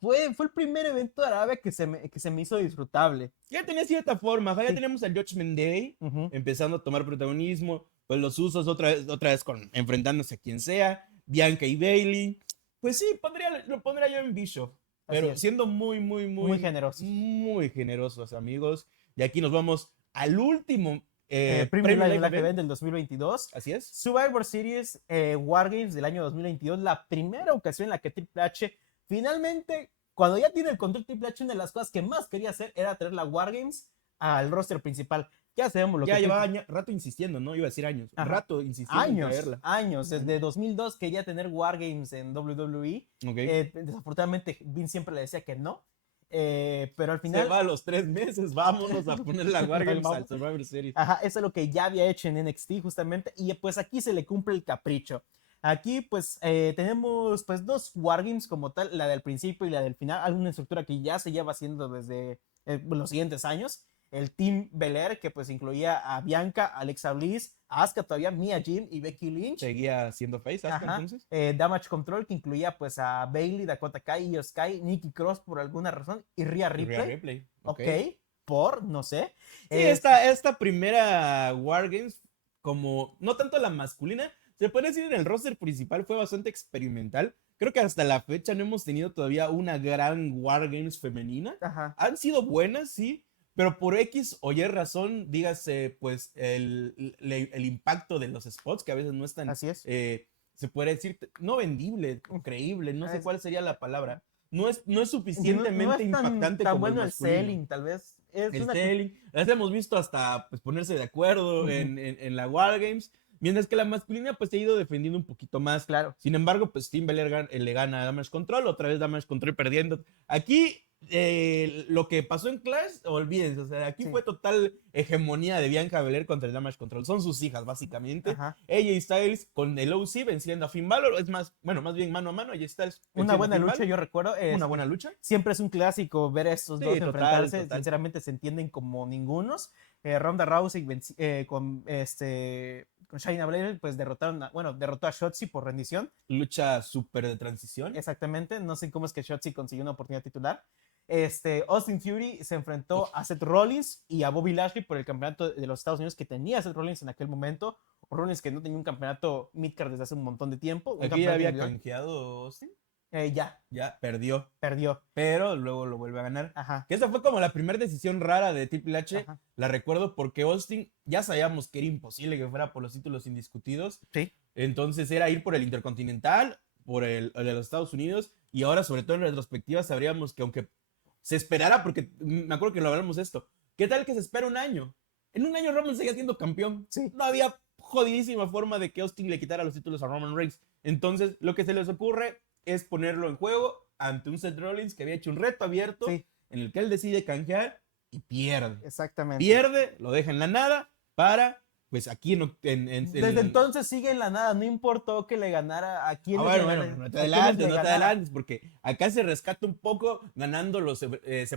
fue el primer evento árabe que se me hizo disfrutable. Ya tenía cierta forma. Ya Sí. tenemos al Judgment Day Ujú. empezando a tomar protagonismo. Pues los usos otra vez enfrentándose a quien sea. Bianca y Bailey. Pues sí, lo pondría yo en Bischoff. pero es. siendo muy, muy, Muy generosos. muy generosos, amigos. Y aquí nos vamos al último Premier Live Live Event. Event del 2022. Así es. Survivor Series Wargames del año 2022, la primera ocasión en la que Triple H finalmente, cuando ya tiene el control Triple H, una de las cosas que más quería hacer era traer la Wargames al roster principal. Ya sabemos lo Ya que llevaba rato insistiendo, ¿no? Iba a decir años. Ajá. Rato insistiendo en traerla. Años. Desde 2002 quería tener Wargames en WWE. Ok. Desafortunadamente, Vince siempre le decía que no. Pero al final. Se va a los 3 meses, vámonos a poner la Wargames Vamos. al Survivor Series. Ajá, eso es lo que ya había hecho en NXT justamente. Y pues aquí se le cumple el capricho. Aquí pues tenemos pues 2 Wargames como tal, la del principio y la del final. Alguna estructura que ya se lleva haciendo desde los siguientes años. El Team Belair, que pues incluía a Bianca, Alexa Bliss, a Asuka todavía, Mia Jim y Becky Lynch. Seguía siendo face Asuka, Ajá. entonces. Damage Control, que incluía pues a Bailey, Dakota Kai, Io Sky, Nikki Cross por alguna razón y Rhea Ripley. Rhea Ripley. Ok, por, no sé. Sí, esta primera Wargames, como no tanto la masculina, se puede decir en el roster principal fue bastante experimental. Creo que hasta la fecha no hemos tenido todavía una gran Wargames femenina. Ajá. Han sido buenas, sí, pero por X o Y razón, dígase, pues el impacto de los spots, que a veces no es tan, Así es. se puede decir, no vendible, o creíble, no sé cuál sería la palabra. No es No suficientemente es impactante tan como bueno el el masculino. selling, tal vez. Es El una... selling. Las hemos visto hasta pues, ponerse de acuerdo en la Wargames. Mientras que la masculina pues se ha ido defendiendo un poquito más. Claro. Sin embargo, pues Team Belair le gana a Damage Control. Otra vez Damage Control perdiendo. Aquí lo que pasó en Clash, olvídense. O sea, aquí Sí. fue total hegemonía de Bianca Belair contra el Damage Control. Son sus hijas, básicamente. Ajá. AJ Styles con el OC venciendo a Finn Balor. Es más, bueno, más bien mano a mano. AJ Styles Una venciendo a buena Finn lucha, Balor. yo recuerdo. Una buena lucha. Siempre es un clásico ver a estos Sí, dos total, enfrentarse. total. Sinceramente se entienden como ningunos. Ronda Rousey con Shayna Baszler, pues derrotó a Shotzi por rendición. Lucha súper de transición. Exactamente. No sé cómo es que Shotzi consiguió una oportunidad titular. Austin Theory se enfrentó a Seth Rollins y a Bobby Lashley por el campeonato de los Estados Unidos que tenía Seth Rollins en aquel momento. Rollins que no tenía un campeonato midcard desde hace un montón de tiempo. Aquí ya había canjeado Austin. Ya, perdió. Pero luego lo vuelve a ganar. Ajá. Que esa fue como la primera decisión rara de Triple H. Ajá. La recuerdo porque Austin ya sabíamos que era imposible que fuera por los títulos indiscutidos. Sí. Entonces era ir por el Intercontinental, por el de los Estados Unidos. Y ahora, sobre todo en retrospectiva, sabríamos que aunque se esperara, porque me acuerdo que lo hablamos esto, ¿qué tal que se espera un año? En un año Roman seguía siendo campeón. Sí. No había jodidísima forma de que Austin le quitara los títulos a Roman Reigns. Entonces, lo que se les ocurre es ponerlo en juego ante un Seth Rollins que había hecho un reto abierto en el que él decide canjear y pierde. Exactamente. Pierde, lo deja en la nada para, pues aquí Desde entonces sigue en la nada, no importó que le ganara a quien no te adelantes, porque acá se rescata un poco ganándolo, se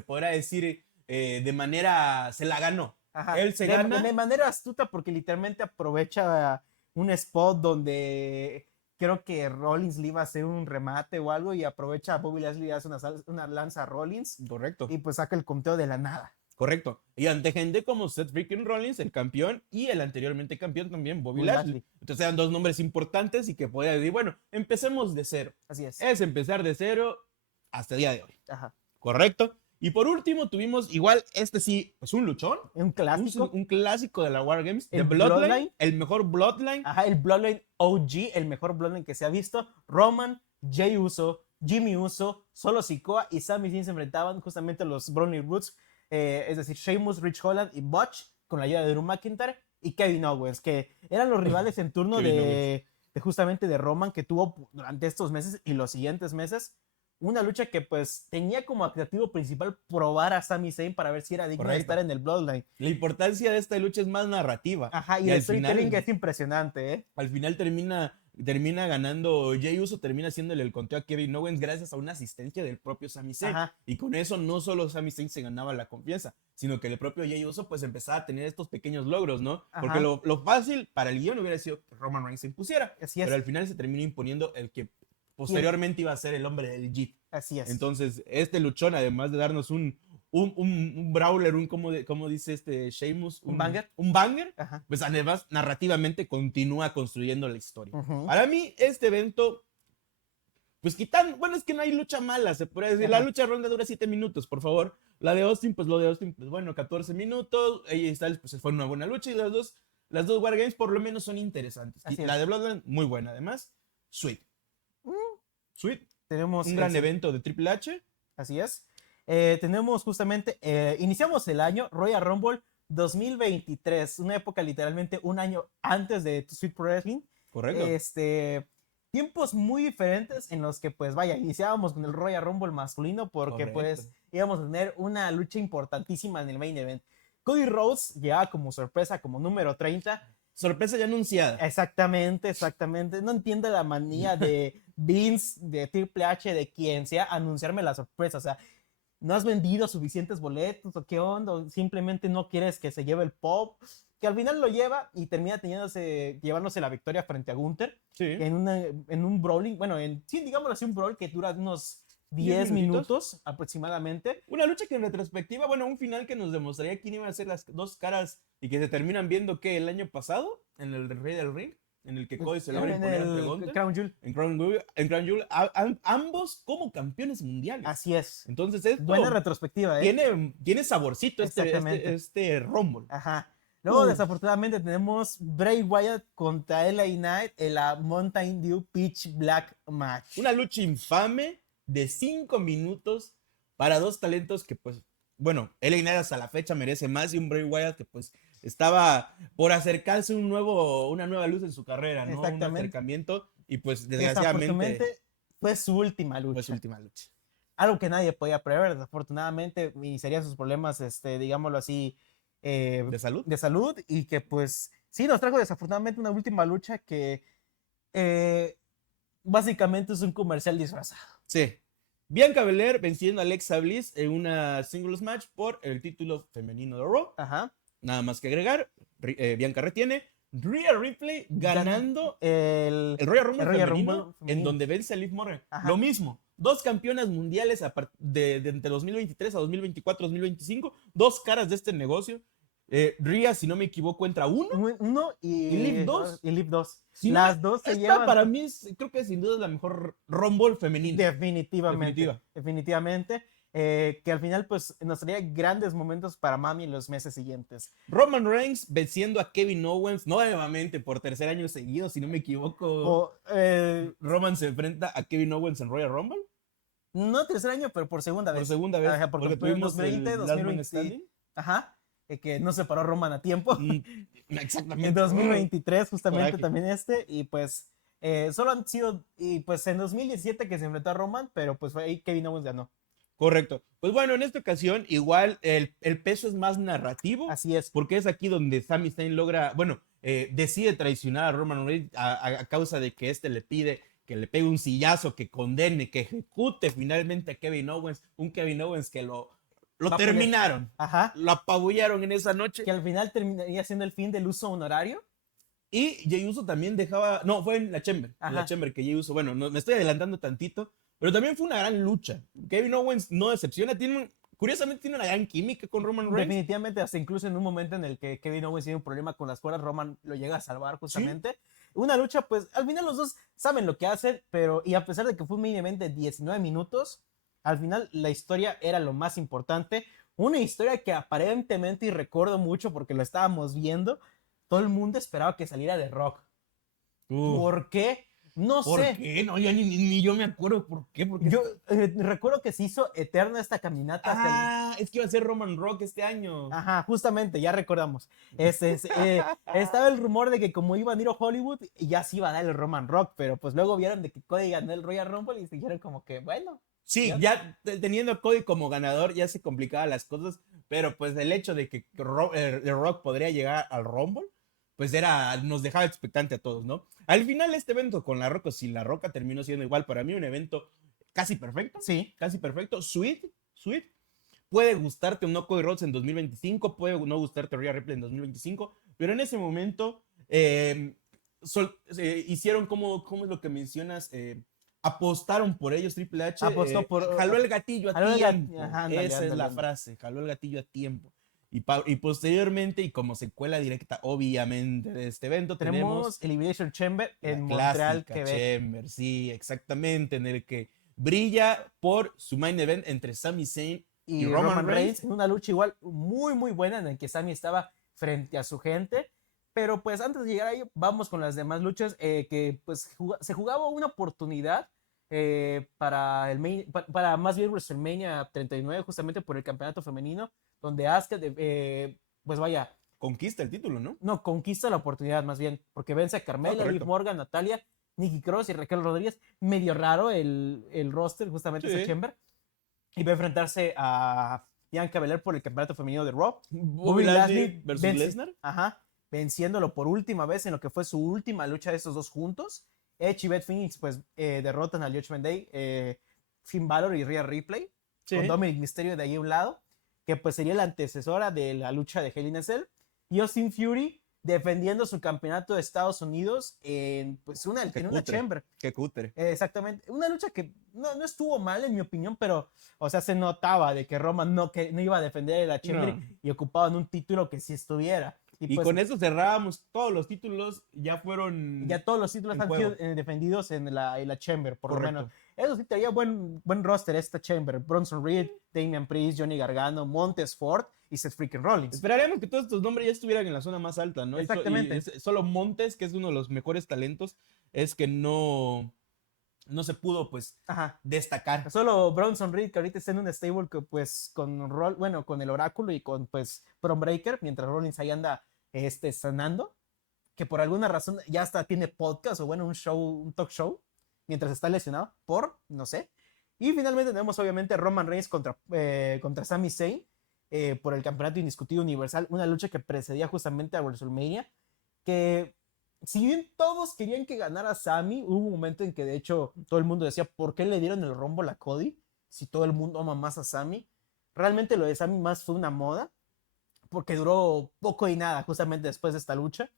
podrá decir de manera, se la ganó. Ajá. Él se gana. De manera astuta porque literalmente aprovecha un spot donde creo que Rollins le iba a hacer un remate o algo y aprovecha a Bobby Lashley y hace una lanza a Rollins. Correcto. Y pues saca el conteo de la nada. Correcto. Y ante gente como Seth freaking Rollins, el campeón, y el anteriormente campeón también, Bobby Lashley. Entonces eran dos nombres importantes y que podía decir, bueno, empecemos de cero. Así es. Es empezar de cero hasta el día de hoy. Ajá. Correcto. Y por último tuvimos igual, sí, pues un luchón. Un clásico. Un clásico de la Wargames. El Bloodline. El mejor Bloodline. Ajá, el Bloodline OG, el mejor Bloodline que se ha visto. Roman, Jey Uso, Jimmy Uso, Solo Sikoa y Sami Zayn se enfrentaban justamente a los Brownie Roots. Es decir, Sheamus, Rich Holland y Butch con la ayuda de Drew McIntyre y Kevin Owens, que eran los rivales en turno de justamente de Roman que tuvo durante estos meses y los siguientes meses. Una lucha que pues tenía como objetivo principal probar a Sami Zayn para ver si era digno de estar en el Bloodline. La importancia de esta lucha es más narrativa. Ajá, y el storytelling es impresionante, ¿eh? Al final termina ganando Jey Uso, termina haciéndole el conteo a Kevin Owens gracias a una asistencia del propio Sami Zayn. Ajá. Y con eso no solo Sami Zayn se ganaba la confianza, sino que el propio Jey Uso pues empezaba a tener estos pequeños logros, ¿no? Ajá. Porque lo fácil para el guión hubiera sido que Roman Reigns se impusiera. Así es. Pero al final se termina imponiendo el que posteriormente iba a ser el hombre del Jeep. Así es. Entonces, este luchón, además de darnos un brawler, como dice Sheamus, un banger. Un banger, Ajá. pues además narrativamente continúa construyendo la historia. Uh-huh. Para mí, este evento pues quitando, bueno, es que no hay lucha mala, se puede decir. La Ajá. lucha ronda dura 7 minutos, por favor. La de Austin, pues lo de Austin, pues bueno, 14 minutos. AJ Styles, pues fue una buena lucha. Y las dos Wargames por lo menos son interesantes. Así La es. de Bloodline, muy buena. Además, Sweet. Mm, Sweet, Tenemos un gran ese- evento de Triple H. Así es. Tenemos justamente, iniciamos el año Royal Rumble 2023, una época literalmente un año antes de Sweet Pro Wrestling. Correcto. Tiempos muy diferentes en los que, pues vaya, iniciábamos con el Royal Rumble masculino porque pues Correcto. íbamos a tener una lucha importantísima en el main event. Cody Rhodes llegaba como sorpresa, como número 30. Sorpresa ya anunciada. Exactamente, exactamente. No entiendo la manía de Vince, de Triple H, de quien sea, anunciarme la sorpresa. O sea, ¿no has vendido suficientes boletos o qué onda? ¿O simplemente no quieres que se lleve el pop? Que al final lo lleva y termina llevándose la victoria frente a Gunther Sí. en un brawling. Bueno, sí, digámoslo así, un brawl que dura unos 10 10 minutos aproximadamente. Una lucha que en retrospectiva, bueno, un final que nos demostraría quién iban a ser las dos caras y que se terminan viendo que el año pasado, en el Rey del Ring, en el que Cody se logra En imponer ante el Gunther, Crown Jewel. en Crown Jewel, ambos como campeones mundiales. Así es. Entonces esto Buena retrospectiva, ¿eh? tiene saborcito Exactamente. este Rumble. Ajá. Luego, Uf. desafortunadamente, tenemos Bray Wyatt contra LA Knight en la Mountain Dew Pitch Black Match. Una lucha infame de 5 minutos para dos talentos que, pues, bueno, LA Knight hasta la fecha merece más y un Bray Wyatt que, pues, estaba por acercarse una nueva luz en su carrera, ¿no? Un Exactamente. acercamiento y, pues, desgraciadamente Desafortunadamente, fue su última lucha. fue su última lucha. Algo que nadie podía prever, desafortunadamente, y serían sus problemas, digámoslo así, ¿De salud? de salud, y que pues sí nos trajo desafortunadamente una última lucha que básicamente es un comercial disfrazado. Sí. Bianca Belair venciendo a Alexa Bliss en una singles match por el título femenino de Raw. Ajá. Nada más que agregar, Bianca retiene. Rhea Ripley ganando el Royal Rumble, Royal femenino, Rumble femenino. en donde vence a Liv Morgan. Ajá. Lo mismo, dos campeonas mundiales de entre 2023 a 2024, 2025, dos caras de este negocio. Rhea, si no me equivoco, entra uno. y Liv dos. Y Liv 2. Si Las no, dos se esta llevan. para mí creo que sin duda es la mejor Rumble femenina. Definitivamente. Definitivamente. Que al final pues nos traía grandes momentos para Mami en los meses siguientes. Roman Reigns venciendo a Kevin Owens nuevamente por tercer año seguido, si no me equivoco. Roman se enfrenta a Kevin Owens en Royal Rumble. No tercer año, pero por segunda vez. Por segunda vez. Ajá, porque tuvimos 2020, 2020. Ajá. Que no se paró Roman a tiempo. Exactamente. En 2023 justamente Coraje. también y pues solo han sido, y pues en 2017 que se enfrentó a Roman, pero pues fue ahí Kevin Owens ganó. Correcto. Pues bueno, en esta ocasión igual el peso es más narrativo. Así es. Porque es aquí donde Sami Zayn logra, bueno, decide traicionar a Roman Reigns a causa de que este le pide que le pegue un sillazo, que condene, que ejecute finalmente a Kevin Owens. Un Kevin Owens que lo terminaron. Ajá. Lo apabullaron en esa noche. Que al final terminaría siendo el fin del uso honorario. Y Jey Uso también dejaba, no, fue en la Chamber. En la Chamber que Jey Uso, bueno, no, me estoy adelantando tantito, pero también fue una gran lucha. Kevin Owens no decepciona, curiosamente tiene una gran química con Roman Reigns. Definitivamente, hasta incluso en un momento en el que Kevin Owens tiene un problema con las cuerdas, Roman lo llega a salvar justamente. ¿Sí? Una lucha, pues al final los dos saben lo que hacen, pero y a pesar de que fue un main event de 19 minutos, al final la historia era lo más importante. Una historia que aparentemente, y recuerdo mucho porque lo estábamos viendo, todo el mundo esperaba que saliera de Rock. ¿Por qué? No sé. ¿Por qué? No, ya ni yo me acuerdo por qué. Porque yo recuerdo que se hizo eterna esta caminata. Es que iba a ser Roman Rock este año. Ajá, justamente, ya recordamos. Estaba el rumor de que como iban a ir a Hollywood, ya se iba a dar el Roman Rock, pero pues luego vieron de que Cody ganó el Royal Rumble y se dijeron como que, bueno. Sí, ya teniendo a Cody como ganador ya se complicaban las cosas, pero pues el hecho de que The Rock podría llegar al Rumble, pues nos dejaba expectante a todos, ¿no? Al final este evento con La Roca, si La Roca terminó siendo igual para mí un evento casi perfecto. Sí. Casi perfecto. Sweet. Puede gustarte o no Cody Rhodes en 2025, puede no gustarte Rhea Ripley en 2025, pero en ese momento hicieron ¿cómo es lo que mencionas? Apostaron por ellos, Triple H. Apostó jaló el gatillo a tiempo. Ajá, Esa es la frase, jaló el gatillo a tiempo. Y posteriormente, y como secuela directa, obviamente, de este evento, tenemos Tenemos Elimination Chamber la en Montreal, clásica Quebec. Chamber, sí, exactamente, en el que brilla por su main event entre Sami Zayn y Y Roman Roman Reigns. Reigns en una lucha igual muy, muy buena en la que Sami estaba frente a su gente. Pero pues antes de llegar a ello, vamos con las demás luchas que pues se jugaba una oportunidad para, para más bien WrestleMania 39, justamente por el campeonato femenino, donde Asuka, pues vaya, Conquista el título, ¿no? no, conquista la oportunidad más bien, porque vence a Carmella, Liv Correcto. Morgan, Natalia, Nikki Cross y Raquel Rodríguez. Medio raro el roster, justamente ese Sí. Chamber. Y va a enfrentarse a Bianca Belair por el campeonato femenino de Raw. Bobby Lashley versus Lesnar. Ajá, venciéndolo por última vez en lo que fue su última lucha de estos dos juntos. Edge y Beth Phoenix pues derrotan al Judgment Day, Finn Balor y Rhea Ripley, Sí. con Dominic Mysterio de ahí a un lado, que pues sería la antecesora de la lucha de Hell in a Cell. Y Austin Fury defendiendo su campeonato de Estados Unidos en, pues en una Chamber. Qué cutre. Exactamente. Una lucha que no estuvo mal, en mi opinión, pero, o sea, se notaba de que Roman no iba a defender la Chamber No. y ocupaban un título que sí estuviera. Y pues, con eso cerrábamos todos los títulos, ya fueron. ya todos los títulos en han juego. sido defendidos en la Chamber, por Correcto. lo menos. Eso sí, tenía buen roster esta Chamber. Bronson Reed, Damian Priest, Johnny Gargano, Montez Ford y Seth freaking Rollins. Esperaríamos que todos estos nombres ya estuvieran en la zona más alta, ¿no? Exactamente. Solo Montes, que es uno de los mejores talentos, es que no se pudo, pues, Ajá. destacar. Solo Bronson Reed, que ahorita está en un stable que, pues, con el Oráculo y con, pues, Bron Breaker, mientras Rollins ahí anda sanando, que por alguna razón ya hasta tiene podcast o, bueno, un talk show, mientras está lesionado, no sé. Y finalmente tenemos, obviamente, Roman Reigns contra Sami Zayn por el campeonato indiscutido universal, una lucha que precedía justamente a WrestleMania, que si bien todos querían que ganara Sami, hubo un momento en que de hecho todo el mundo decía, ¿por qué le dieron el Rumble a Cody? Si todo el mundo ama más a Sami. Realmente lo de Sami más fue una moda, porque duró poco y nada justamente después de esta lucha.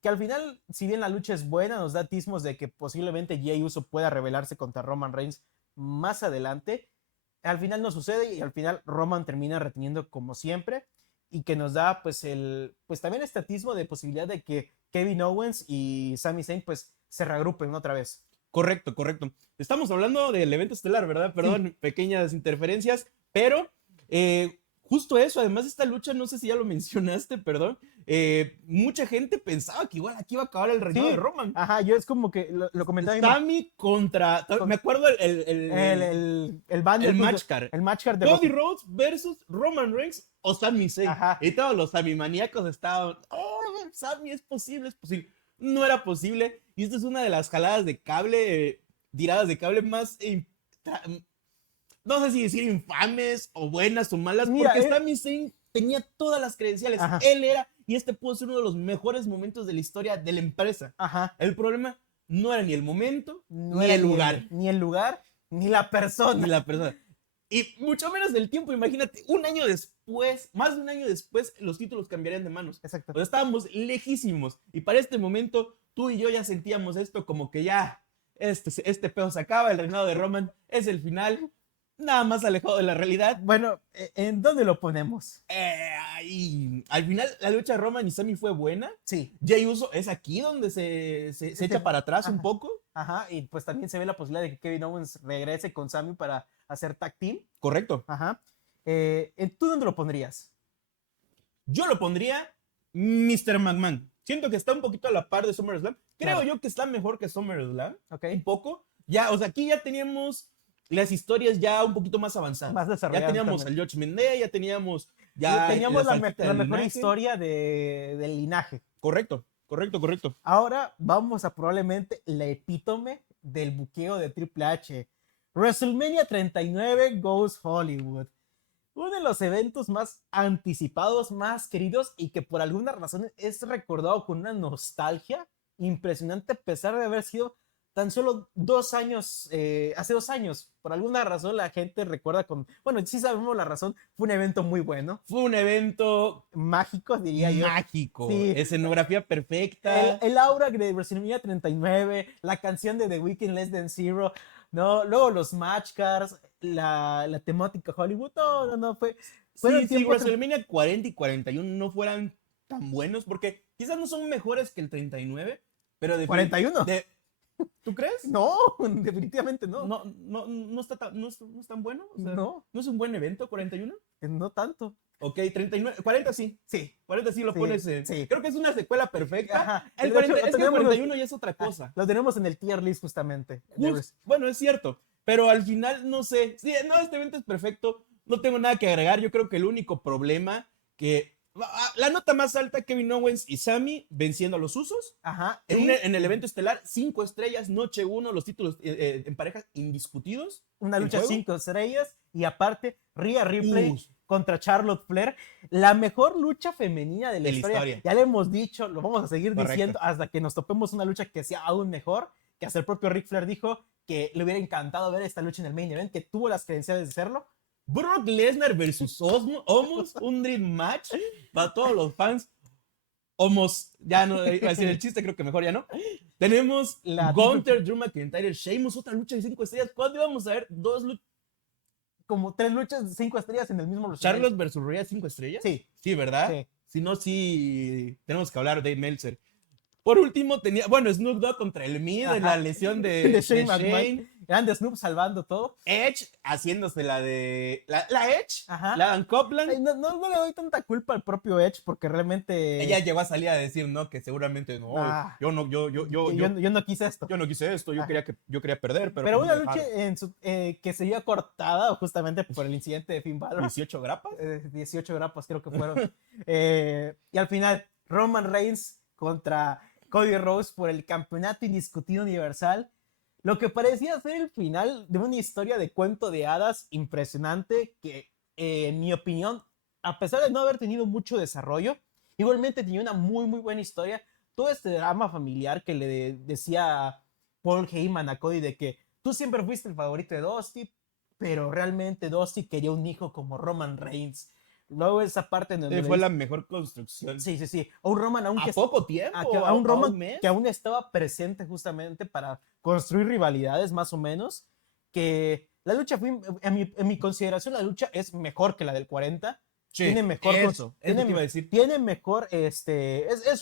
Que al final, si bien la lucha es buena, nos da atismos de que posiblemente Jey Uso pueda rebelarse contra Roman Reigns más adelante. Al final no sucede y al final Roman termina reteniendo como siempre, y que nos da pues también este atismo de posibilidad de que Kevin Owens y Sami Zayn pues se reagrupen otra vez. Correcto. Estamos hablando del evento estelar, ¿verdad? Perdón, sí. Pequeñas interferencias, pero justo eso, además de esta lucha, no sé si ya lo mencionaste, perdón, mucha gente pensaba que igual aquí iba a acabar el reinado de Roman. Ajá, yo es como que lo comentaba. Sami contra, me acuerdo el match card. El match card de Cody Rhodes versus Roman Reigns o Sami Zayn. Ajá. Y todos los Sami maníacos estaban, Sami, es posible. No era posible. Y esta es una de las jaladas de cable, tiradas de cable más, no sé si decir infames o buenas o malas, porque Sami Zayn tenía todas las credenciales. Ajá. Él era, y este pudo ser uno de los mejores momentos de la historia de la empresa. Ajá. El problema no era ni el momento, ni el lugar. Ni el lugar, ni la persona. Ni la persona. Y mucho menos del tiempo, imagínate, un año después, más de un año después, los títulos cambiarían de manos. Exacto. O sea, estábamos lejísimos. Y para este momento, tú y yo ya sentíamos esto como que ya, este pedo se acaba, el reinado de Roman es el final, nada más alejado de la realidad. Bueno, ¿en dónde lo ponemos? Al final, la lucha de Roman y Sami fue buena. Sí. Jey Uso es aquí donde se echa para atrás un poco. Ajá, y pues también se ve la posibilidad de que Kevin Owens regrese con Sami para hacer tag team. Correcto. Ajá. ¿Tú dónde lo pondrías? Yo lo pondría Mr. McMahon. Siento que está un poquito a la par de SummerSlam. Creo yo que está mejor que SummerSlam. Okay. Un poco. Ya, o sea, aquí ya teníamos las historias ya un poquito más avanzadas. Más desarrolladas. Ya teníamos al Judgment Day, ya teníamos la mejor historia del linaje. Correcto. Ahora vamos a probablemente la epítome del buqueo de Triple H. WrestleMania 39 Goes Hollywood. Uno de los eventos más anticipados, más queridos, y que por alguna razón es recordado con una nostalgia impresionante, a pesar de haber sido tan solo 2 años, hace 2 años. Por alguna razón la gente recuerda bueno, sí sabemos la razón, fue un evento muy bueno. Fue un evento mágico, diría yo. Mágico, sí. Escenografía perfecta. El aura de WrestleMania 39, la canción de The Weeknd, Less Than Zero, ¿no? Luego los match cards, la temática Hollywood, no, fue Pero Sí, el sí, tiempo WrestleMania 40 y 41 no fueran tan buenos, porque quizás no son mejores que el 39, pero 41. ¿Tú crees? No, definitivamente no. No está no es tan bueno, o sea, No, ¿no es un buen evento 41? no tanto. Ok, 39, 40 sí. Sí, 40 sí lo sí, pones en. sí. Creo que es una secuela perfecta. Ajá. El De hecho, 40, lo es que el tenemos, 41 ya es otra cosa. lo tenemos en el tier list justamente. Bueno, es cierto. Pero al final, no sé. Sí, no, este evento es perfecto. No tengo nada que agregar. Yo creo que el único problema que. La nota más alta, Kevin Owens y Sami venciendo a los Usos. Ajá. En el evento estelar, 5 estrellas, noche 1, los títulos en parejas indiscutidos. Una en lucha juego. 5 estrellas y aparte Rhea Ripley Uh. contra Charlotte Flair, la mejor lucha femenina de la De la historia. historia. Ya le hemos dicho, lo vamos a seguir Correcto. diciendo hasta que nos topemos una lucha que sea aún mejor, que hasta el propio Ric Flair dijo que le hubiera encantado ver esta lucha en el main event, que tuvo las credenciales de hacerlo. Brock Lesnar versus Omos, un dream match para todos los fans. Omos, ya no, iba a decir el chiste, creo que mejor ya no. Tenemos La Gunther, Drew McIntyre, Sheamus, otra lucha de 5 estrellas. ¿Cuándo íbamos a ver dos luchas? Como 3 luchas de 5 estrellas en el mismo lugar. ¿Charlotte versus Rhea 5 estrellas? Sí. Sí, ¿verdad? Sí. Si no, sí, tenemos que hablar de Dave Meltzer. Por último, bueno, Snoop Dogg contra el Mid en la lesión de Shane Shane. McMahon. Grande Snoop salvando todo. Edge haciéndose la de. La Edge, Ajá. la Adam Copeland. Ay, no le doy tanta culpa al propio Edge porque realmente. Ella llegó a salir a decir, no, que seguramente no. Ah. Yo no quise esto. Yo no quise esto, yo quería perder, pero Pero pues una me lucha dejaron. que se vio cortada justamente por el incidente de Finn Balor. 18 grapas. 18 grapas creo que fueron. Y al final, Roman Reigns contra Cody Rhodes por el campeonato indiscutido universal. Lo que parecía ser el final de una historia de cuento de hadas impresionante que, en mi opinión, a pesar de no haber tenido mucho desarrollo, igualmente tenía una muy, muy buena historia. Todo este drama familiar que le decía Paul Heyman a Cody de que tú siempre fuiste el favorito de Dusty, pero realmente Dusty quería un hijo como Roman Reigns. Luego esa parte en donde Fue la mejor construcción. Sí. A un Roman aún a poco tiempo. a un Roman mes. que aún estaba presente justamente para construir rivalidades más o menos. Que la lucha fue, en mi consideración, la lucha es mejor que la del 40. Sí, tiene mejor eso te iba a decir. Tiene mejor, es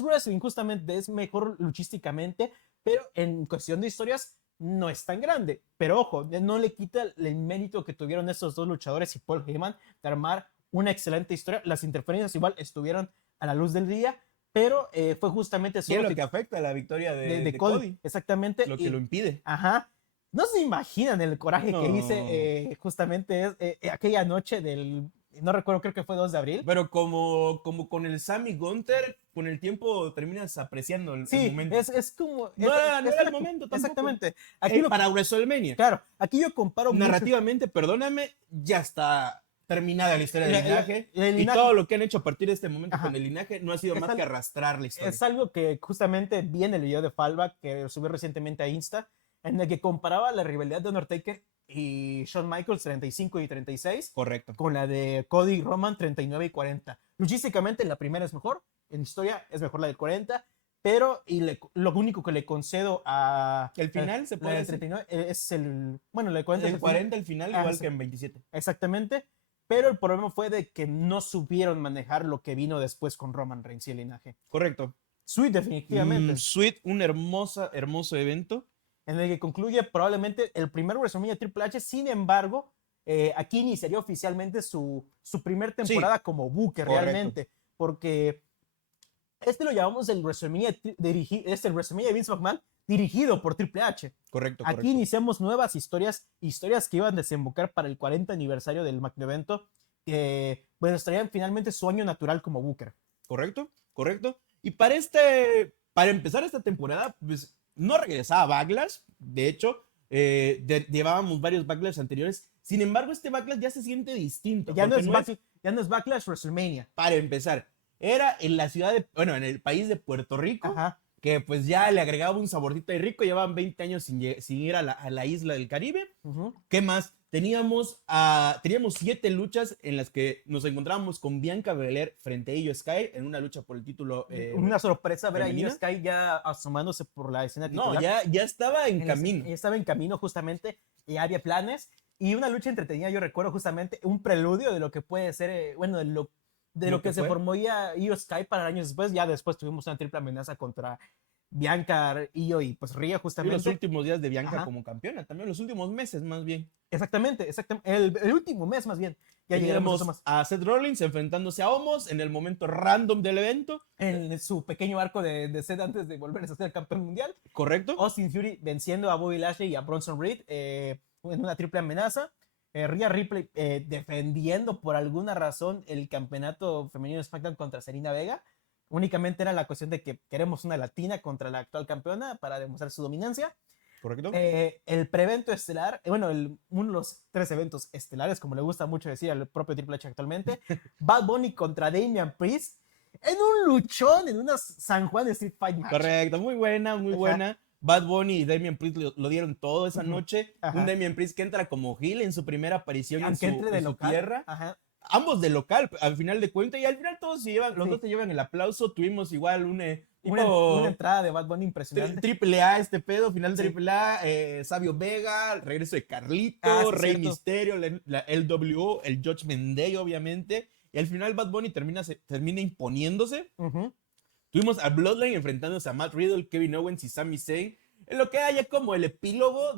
wrestling justamente, es mejor luchísticamente, pero en cuestión de historias no es tan grande. Pero ojo, no le quita el mérito que tuvieron estos dos luchadores y Paul Heyman de armar una excelente historia. Las interferencias igual estuvieron a la luz del día, pero fue justamente solo lo que afecta a la victoria de Cody. Exactamente. Lo que lo impide. Ajá. No se imaginan el coraje que hice justamente aquella noche del, no recuerdo, creo que fue 2 de abril. Pero como con el Sami Gunther, con el tiempo terminas apreciando el momento. Es como... No era el momento tampoco. Exactamente. Aquí para WrestleMania. Claro, aquí yo comparo narrativamente, perdóname, ya está terminada la historia del linaje, el linaje. Y todo lo que han hecho a partir de este momento Ajá. con el linaje no ha sido más que arrastrar la historia. Es algo que justamente vi en el video de Fallback que subí recientemente a Insta, en el que comparaba la rivalidad de Undertaker y Shawn Michaels 35 y 36. Correcto. Con la de Cody y Roman 39 y 40. Luchísticamente la primera es mejor, en historia es mejor la del 40, pero lo único que le concedo a... El final se puede decir. 39 es el... Bueno, la de 40 el es el 40 el final, igual que en 27. Exactamente. Pero el problema fue de que no supieron manejar lo que vino después con Roman Reigns y el linaje. Correcto. Sweet, definitivamente. Sweet, un hermoso evento. En el que concluye probablemente el primer WrestleMania Triple H. Sin embargo, aquí iniciaría oficialmente su primer temporada como Booker, realmente. Porque lo llamamos el WrestleMania el WrestleMania de Vince McMahon dirigido por Triple H. Correcto. Aquí iniciamos nuevas historias que iban a desembocar para el 40 aniversario del magno-evento, que traían finalmente su año natural como Booker. Correcto. Y para empezar esta temporada, pues no regresaba Backlash, de hecho, llevábamos varios Backlash anteriores. Sin embargo, este Backlash ya se siente distinto. Ya no es Backlash WrestleMania. Para empezar, era en en el país de Puerto Rico. Ajá. Que pues ya le agregaba un saborcito de rico. Llevaban 20 años sin ir a la isla del Caribe. ¿Qué más? Teníamos 7 luchas en las que nos encontrábamos con Bianca Belair frente a Io Sky en una lucha por el título. Una sorpresa ver femenina. a Io Sky ya asomándose por la escena titular. No, ya estaba en camino. Ya estaba en camino justamente, y había planes. y una lucha entretenida. Yo recuerdo justamente un preludio de lo que puede ser, bueno, de lo que se fue. formó ya Io Sky para años después. Ya después tuvimos una triple amenaza contra Bianca, Io y pues Rhea Y los justamente. últimos días de Bianca Ajá. como campeona, también los últimos meses más bien. Exactamente, exactamente. El último mes más bien. Ya llegaremos a eso Teníamos más. a Seth Rollins enfrentándose a Omos en el momento random del evento, En su pequeño arco de Seth antes de volver a ser campeón mundial. ¿correcto? Austin Fury venciendo a Bobby Lashley y a Bronson Reed en una triple amenaza. Rhea Ripley defendiendo por alguna razón el campeonato femenino de SmackDown contra Zelina Vega. Únicamente era la cuestión de que queremos una latina contra la actual campeona para demostrar su dominancia. ¿Correcto? El prevento estelar, uno de los 3 eventos estelares, como le gusta mucho decir al propio Triple H actualmente, Bad Bunny contra Damian Priest en un luchón, en una San Juan Street Fight match. Correcto, muy buena, muy Ajá. buena. Bad Bunny y Damian Priest lo dieron todo esa Ujú. noche. Ajá. Un Damian Priest que entra como heel en su primera aparición Aunque entre de en su local. tierra. Ajá. Ambos de local, al final de cuentas, y al final todos se llevan, los Sí. dos se llevan el aplauso. Tuvimos igual Una tipo entrada de Bad Bunny impresionante. triple A este pedo, final Sí. triple A, Sabio Vega, el regreso de Carlito, Ah, sí, Rey cierto. Misterio, la LWO, el Judgment Day, obviamente. Y al final Bad Bunny termina imponiéndose. Ujú. Tuvimos a Bloodline enfrentándose a Matt Riddle, Kevin Owens y Sami Zayn. En lo que haya como el epílogo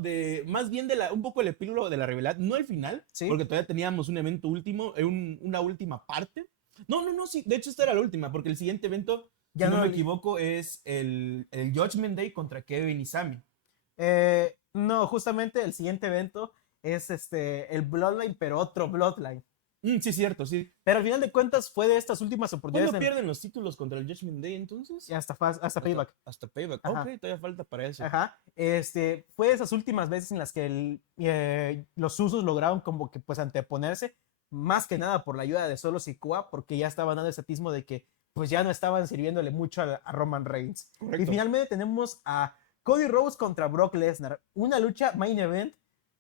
más bien un poco el epílogo de la rivalidad, no el final, Sí. porque todavía teníamos un evento último, una última parte. No, sí, de hecho esta era la última, porque el siguiente evento, Ya si no no- me equivoco, es el Judgment Day contra Kevin y Sami. No, justamente el siguiente evento es el Bloodline, pero otro Bloodline. Sí, cierto, sí. Pero al final de cuentas fue de estas últimas oportunidades. ¿Cuándo pierden los títulos contra el Judgment Day entonces? Y hasta Payback. Hasta Payback. Ajá. Ok, todavía falta para eso. Ajá. Fue de esas últimas veces en las que los Usos lograron como que pues anteponerse, más que nada por la ayuda de Solo Sikoa, porque ya estaban dando ese atismo de que pues ya no estaban sirviéndole mucho a Roman Reigns. Correcto. Y finalmente tenemos a Cody Rhodes contra Brock Lesnar, una lucha main event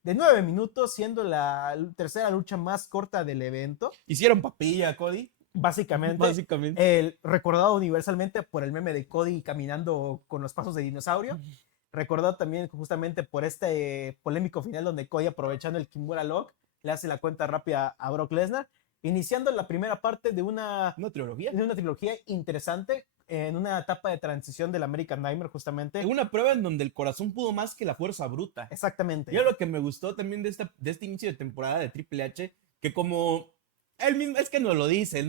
de 9 minutos, siendo la tercera lucha más corta del evento. Hicieron papilla, Cody. Básicamente. Recordado universalmente por el meme de Cody caminando con los pasos de dinosaurio. Recordado también justamente por este polémico final donde Cody, aprovechando el Kimura Lock, le hace la cuenta rápida a Brock Lesnar, iniciando la primera parte de una trilogía interesante en una etapa de transición del American Nightmare, justamente. En una prueba en donde el corazón pudo más que la fuerza bruta. Exactamente. Yo lo que me gustó también de este inicio de temporada de Triple H, que como él mismo, es que nos lo dice,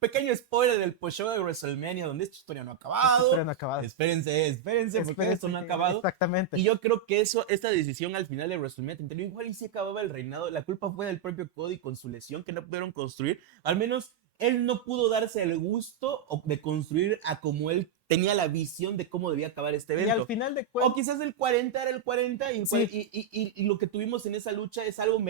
pequeño spoiler del post-show de WrestleMania, donde esta historia no ha acabado. Espérense, porque esto no ha acabado. Exactamente. Y yo creo que esta decisión al final de WrestleMania 31, igual y sí acababa el reinado, la culpa fue del propio Cody con su lesión que no pudieron construir, al menos él no pudo darse el gusto de construir a como él tenía la visión de cómo debía acabar este evento. Y al final de cuentas, o quizás el 40 era el 40 y, sí. y lo que tuvimos en esa lucha es algo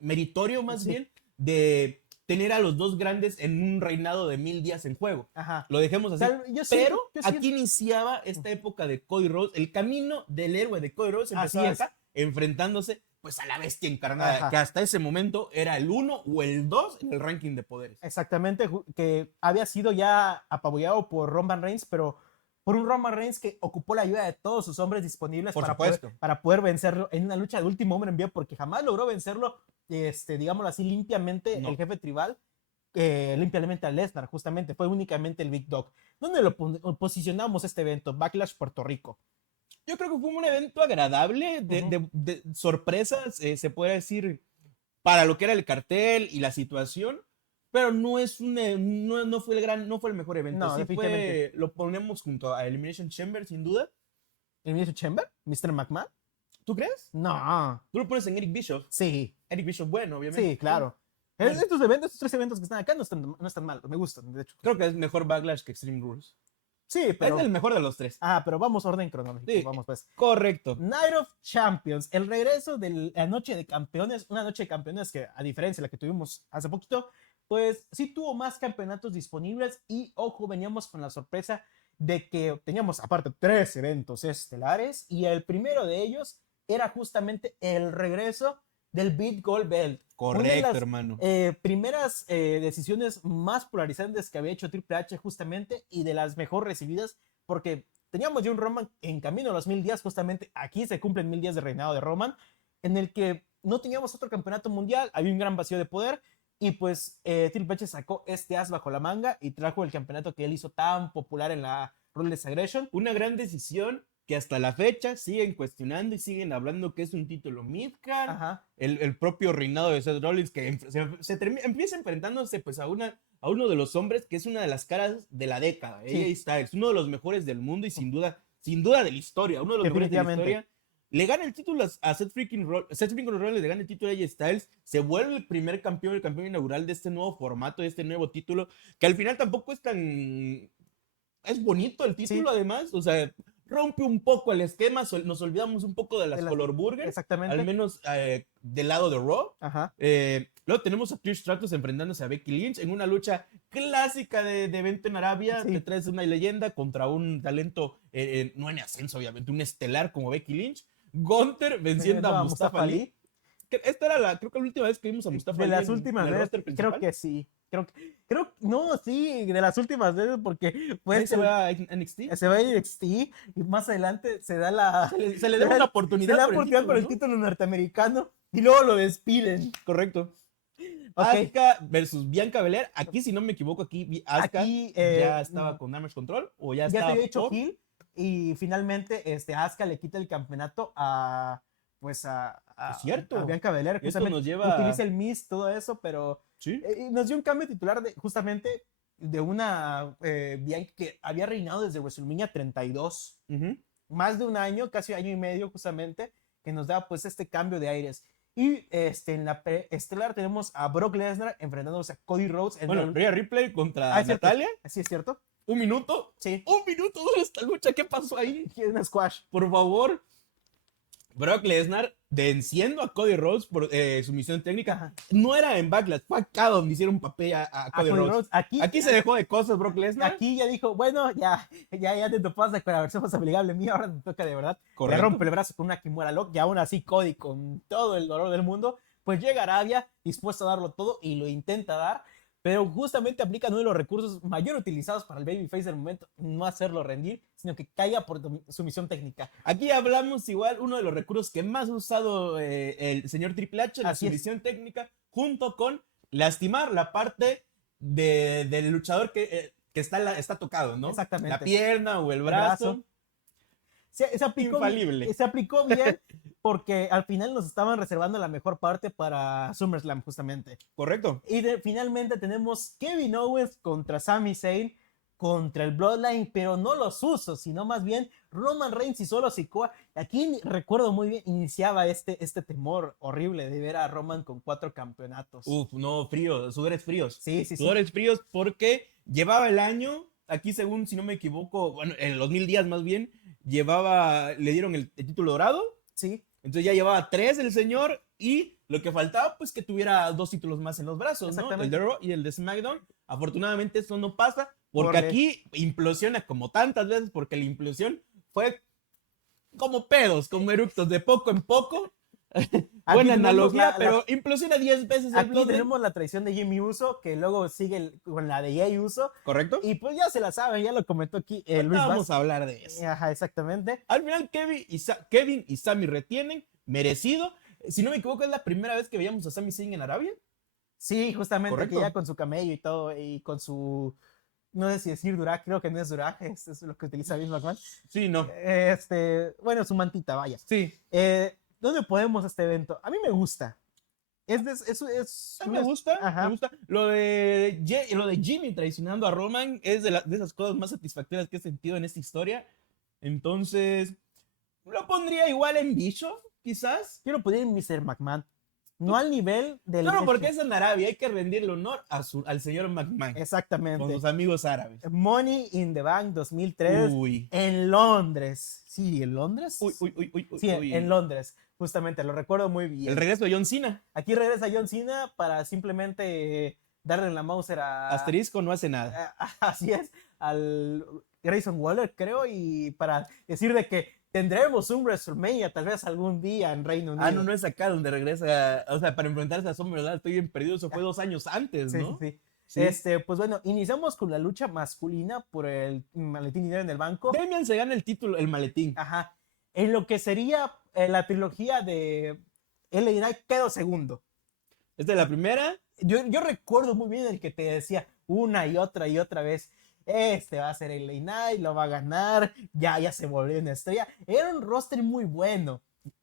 meritorio más Sí. bien de tener a los dos grandes en un reinado de 1000 días en juego. Ajá. Lo dejemos así. O sea, yo pero siento- aquí iniciaba esta época de Cody Rhodes, el camino del héroe de Cody Rhodes empezaba Así es. acá, enfrentándose pues a la bestia encarnada, Ajá. que hasta ese momento era el 1 o el 2 en el ranking de poderes. Exactamente, que había sido ya apabullado por Roman Reigns, pero por un Roman Reigns que ocupó la ayuda de todos sus hombres disponibles Por para supuesto. poder vencerlo en una lucha de último hombre en vivo, porque jamás logró vencerlo, digámoslo así, limpiamente, No. el jefe tribal, limpiamente a Lesnar, justamente, fue únicamente el Big Dog. ¿Dónde lo posicionamos este evento? Backlash Puerto Rico. Yo creo que fue un evento agradable, Ujú. de sorpresas, se puede decir, para lo que era el cartel y la situación, pero no fue no fue el mejor evento. No, Sí definitivamente. lo ponemos junto a Elimination Chamber, sin duda. ¿Elimination Chamber? ¿Mr. McMahon? ¿Tú crees? No. Tú lo pones en Eric Bischoff. Sí, Eric Bischoff, bueno, obviamente. sí, claro. Bueno. Estos 3 eventos que están acá no están mal, me gustan, de hecho. Creo que es mejor Backlash que Extreme Rules. Sí, pero... Es el mejor de los tres. pero vamos orden cronológico. Sí. Vamos pues. Correcto. Night of Champions, el regreso de la noche de campeones, una noche de campeones que a diferencia de la que tuvimos hace poquito, pues sí tuvo más campeonatos disponibles y ojo, veníamos con la sorpresa de que teníamos aparte 3 eventos estelares y el primero de ellos era justamente el regreso del Beat Gold Belt. Una de Correcto, las, hermano. primeras decisiones más polarizantes que había hecho Triple H justamente y de las mejor recibidas porque teníamos ya un Roman en camino a los 1000 días, justamente aquí se cumplen 1000 días de reinado de Roman, en el que no teníamos otro campeonato mundial, había un gran vacío de poder y pues Triple H sacó este as bajo la manga y trajo el campeonato que él hizo tan popular en la Ruthless Aggression. Una gran decisión que hasta la fecha siguen cuestionando y siguen hablando que es un título midcard. Ajá. El propio reinado de Seth Rollins que empieza enfrentándose pues a uno de los hombres que es una de las caras de la década. Sí. AJ Styles, uno de los mejores del mundo y sin duda de la historia, uno de los mejores de la historia. Le gana el título a Seth Rollins, le gana el título a AJ Styles, se vuelve el primer campeón, el campeón inaugural de este nuevo formato, de este nuevo título, que al final tampoco es tan... Es bonito el título, además, o sea, rompe un poco el esquema, nos olvidamos un poco de las color burgers, exactamente. al menos del lado de Raw. Ajá. Luego tenemos a Trish Stratus enfrentándose a Becky Lynch en una lucha clásica de evento en Arabia. Te traes una leyenda contra un talento, no en ascenso, obviamente, un estelar como Becky Lynch. Gunther venciendo a Mustafa Ali. Esta era creo que la última vez que vimos a Mustafa Ali. De las últimas veces, creo que sí. De las últimas veces, porque se va a NXT. Se va a NXT y más adelante se da la. Se le da una oportunidad. Se da la oportunidad por el título norteamericano y luego lo despiden. Correcto. Asuka versus Bianca Belair. Aquí, si no me equivoco, Asuka ya estaba con Damage Control o ya estaba. Ya se había hecho heel y finalmente Asuka le quita el campeonato a Bianca Belair. Eso nos lleva... Utiliza el Miss, todo eso, pero ¿sí? Nos dio un cambio titular justamente de una Bianca que había reinado desde WrestleMania 32. Más de un año, casi año y medio justamente, que nos da pues este cambio de aires. Y en la estelar tenemos a Brock Lesnar enfrentándose a Cody Rhodes. Bueno, Rhea Ripley contra Natalia. Sí, es cierto. ¿Un minuto? Sí. Un minuto dura esta lucha. ¿Qué pasó ahí? Una squash. Por favor. Brock Lesnar venciendo a Cody Rhodes por sumisión técnica. Ajá. No era en Backlash, fue acá donde hicieron papel a Cody Rhodes. Aquí se dejó de cosas Brock Lesnar. Aquí ya dijo, bueno, ya te topaste con la versión más obligable mía, ahora te toca de verdad. Correcto. Le rompe el brazo con una Kimura Lock y aún así Cody, con todo el dolor del mundo, pues llega a Arabia dispuesto a darlo todo y lo intenta dar, pero justamente aplica uno de los recursos mayor utilizados para el babyface del momento, no hacerlo rendir, sino que caiga por sumisión técnica. Aquí hablamos igual, uno de los recursos que más ha usado el señor Triple H, la sumisión técnica, junto con lastimar la parte del luchador que está tocado, ¿no? Exactamente. La pierna o el brazo. Se aplicó infalible. Se aplicó bien porque al final nos estaban reservando la mejor parte para SummerSlam, justamente. Correcto. Y finalmente tenemos Kevin Owens contra Sami Zayn contra el Bloodline, pero no los usos, sino más bien Roman Reigns y Solo Sikoa. Aquí recuerdo muy bien, iniciaba este temor horrible de ver a Roman con 4 campeonatos. No, frío, sudores fríos. Sí. Sudores fríos porque llevaba el año, aquí según, si no me equivoco, bueno, en los 1000 días más bien, le dieron el título dorado. Sí. Entonces ya llevaba 3 el señor y lo que faltaba pues que tuviera 2 títulos más en los brazos, ¿no? El de Raw y el de SmackDown. Afortunadamente eso no pasa porque aquí implosiona como tantas veces porque la implosión fue como pedos, como eructos de poco en poco. Buena analogía, pero implosiona 10 veces el Aquí tenemos la traición de Jimmy Uso, que luego sigue con la de Jey Uso. Correcto. Y pues ya se la saben, ya lo comentó aquí Luis Vaz. Vamos a hablar de eso. Ajá, exactamente. Al final Kevin y Sami retienen, merecido. Si no me equivoco, es la primera vez que veíamos a Sami Zayn en Arabia. Sí, justamente. Correcto. Que ya con su camello y todo, y con su... No sé si decir Durag, creo que no es Durag, es lo que utiliza Vince McMahon. Sí, no. Bueno, su mantita, vaya. Sí. ¿Dónde podemos este evento? A mí me gusta. Me gusta. Lo de Jimmy traicionando a Roman es de esas cosas más satisfactorias que he sentido en esta historia. Entonces, lo pondría igual en Bischoff, quizás. Yo lo pondría en Mr. McMahon. No al nivel del... No, porque es en Arabia, hay que rendirle honor al señor McMahon. Exactamente. Con sus amigos árabes. Money in the Bank 2003. En Londres. Sí, ¿en Londres? Sí, en Londres. Justamente, lo recuerdo muy bien. El regreso de John Cena. Aquí regresa John Cena para simplemente darle la Mauser a... Asterisco no hace nada. Así es, al Grayson Waller, creo, y para decir de que tendremos un WrestleMania tal vez algún día en Reino Unido. No es acá donde regresa, o sea, para enfrentarse a SummerSlam, estoy bien perdido, eso fue 2 años antes, ¿no? Sí. Pues bueno, iniciamos con la lucha masculina por el maletín dinero en el banco. Damian se gana el título, el maletín. Ajá. En lo que sería la trilogía de LA Knight quedó segundo. Esta es la primera. Yo recuerdo muy bien el que te decía una y otra vez, este va a ser LA Knight, lo va a ganar, ya se volvió una estrella. Era un roster muy bueno.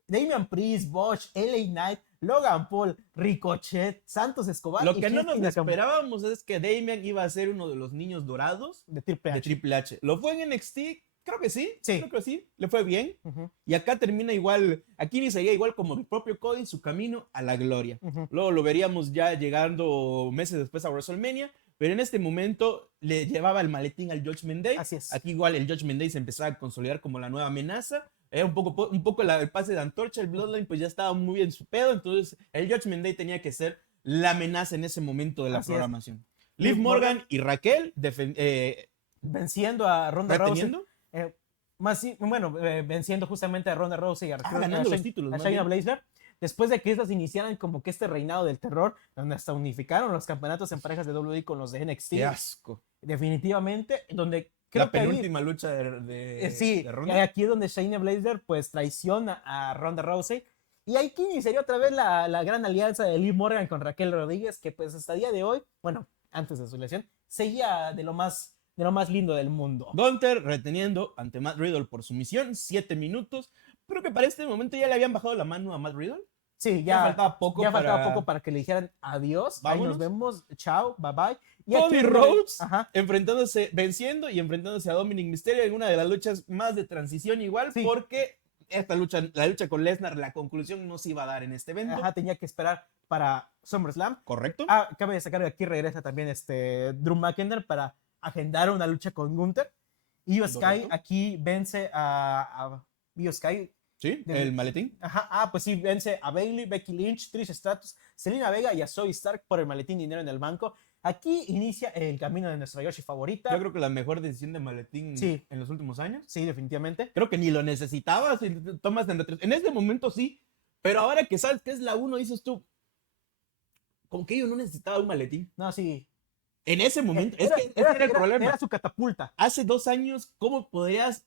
Damian Priest, Bosch, LA Knight, Logan Paul, Ricochet, Santos Escobar. Lo y que no Shinsuke nos Nakamura esperábamos es que Damian iba a ser uno de los niños dorados de Triple de H. Triple H. ¿Lo fue en NXT? Creo que sí. Sí. Creo que sí. Le fue bien. Ujú, Y acá termina igual. Aquí iniciaría igual como el propio Cody su camino a la gloria. ujú. Luego lo veríamos ya llegando meses después a WrestleMania. Pero en este momento le llevaba el maletín al Judgment Day. Así es. Aquí igual el Judgment Day se empezaba a consolidar como la nueva amenaza. Era un poco el pase de antorcha. El Bloodline pues ya estaba muy bien su pedo. Entonces el Judgment Day tenía que ser la amenaza en ese momento de la Así es. programación. Liv Liv Morgan y Raquel Venciendo a Ronda Rousey. reteniendo. Venciendo justamente a Ronda Rousey y a, ganando los títulos, a más Shayna bien. Baszler. Después de que estas iniciaran como que este reinado del terror, donde hasta unificaron los campeonatos en parejas de WWE con los de NXT. Qué asco. Definitivamente, donde creo La que ahí, penúltima lucha de sí, y Ronda. aquí es donde Shayna Baszler pues traiciona a Ronda Rousey. Y aquí iniciaría otra vez la gran alianza de Liv Morgan con Raquel Rodríguez, que pues hasta el día de hoy, bueno, antes de su lesión, seguía de lo más lindo del mundo. Gunther reteniendo ante Matt Riddle por sumisión, 7 minutos. Creo que para este momento ya le habían bajado la mano a Matt Riddle. Sí, Ya faltaba poco faltaba para- poco para que le dijeran adiós, ahí Vámonos. nos vemos, chao, bye bye. Y Cody aquí- Rhodes Ajá, venciendo y enfrentándose a Dominic Mysterio en una de las luchas más de transición igual, Sí. porque la lucha con Lesnar, la conclusión no se iba a dar en este evento. ajá, tenía que esperar para SummerSlam. ¿Correcto? Cabe destacar que aquí regresa también Drew McIntyre para agendar una lucha con Gunther. Io Sky Correcto. aquí vence a Io Sky. Sí, de- el maletín. Ajá, pues sí, vence a Bayley, Becky Lynch, Trish Stratus, Selena Vega y a Zoe Stark por el maletín dinero en el banco. Aquí inicia el camino de nuestra Yoshi favorita. Yo creo que la mejor decisión de maletín Sí. en los últimos años. Sí, definitivamente. Creo que ni lo necesitabas si te tomas en este momento sí, pero ahora que sabes que es la 1, dices tú, ¿con qué yo no necesitaba un maletín? No, sí. En ese momento, es que ese era el problema. Era su catapulta. Hace 2 años, ¿cómo podrías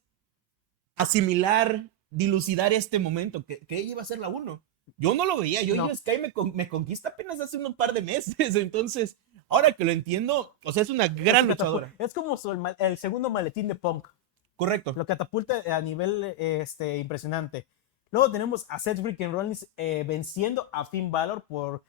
asimilar, dilucidar este momento? Que ella iba a ser la 1. Yo no lo veía, No. Sky me conquista apenas hace un par de meses, entonces, ahora que lo entiendo, o sea, es una gran Su catapulta. luchadora. Es como el segundo maletín de Punk. Correcto. Lo catapulta a nivel impresionante. Luego tenemos a Seth Freaking Rollins venciendo a Finn Balor por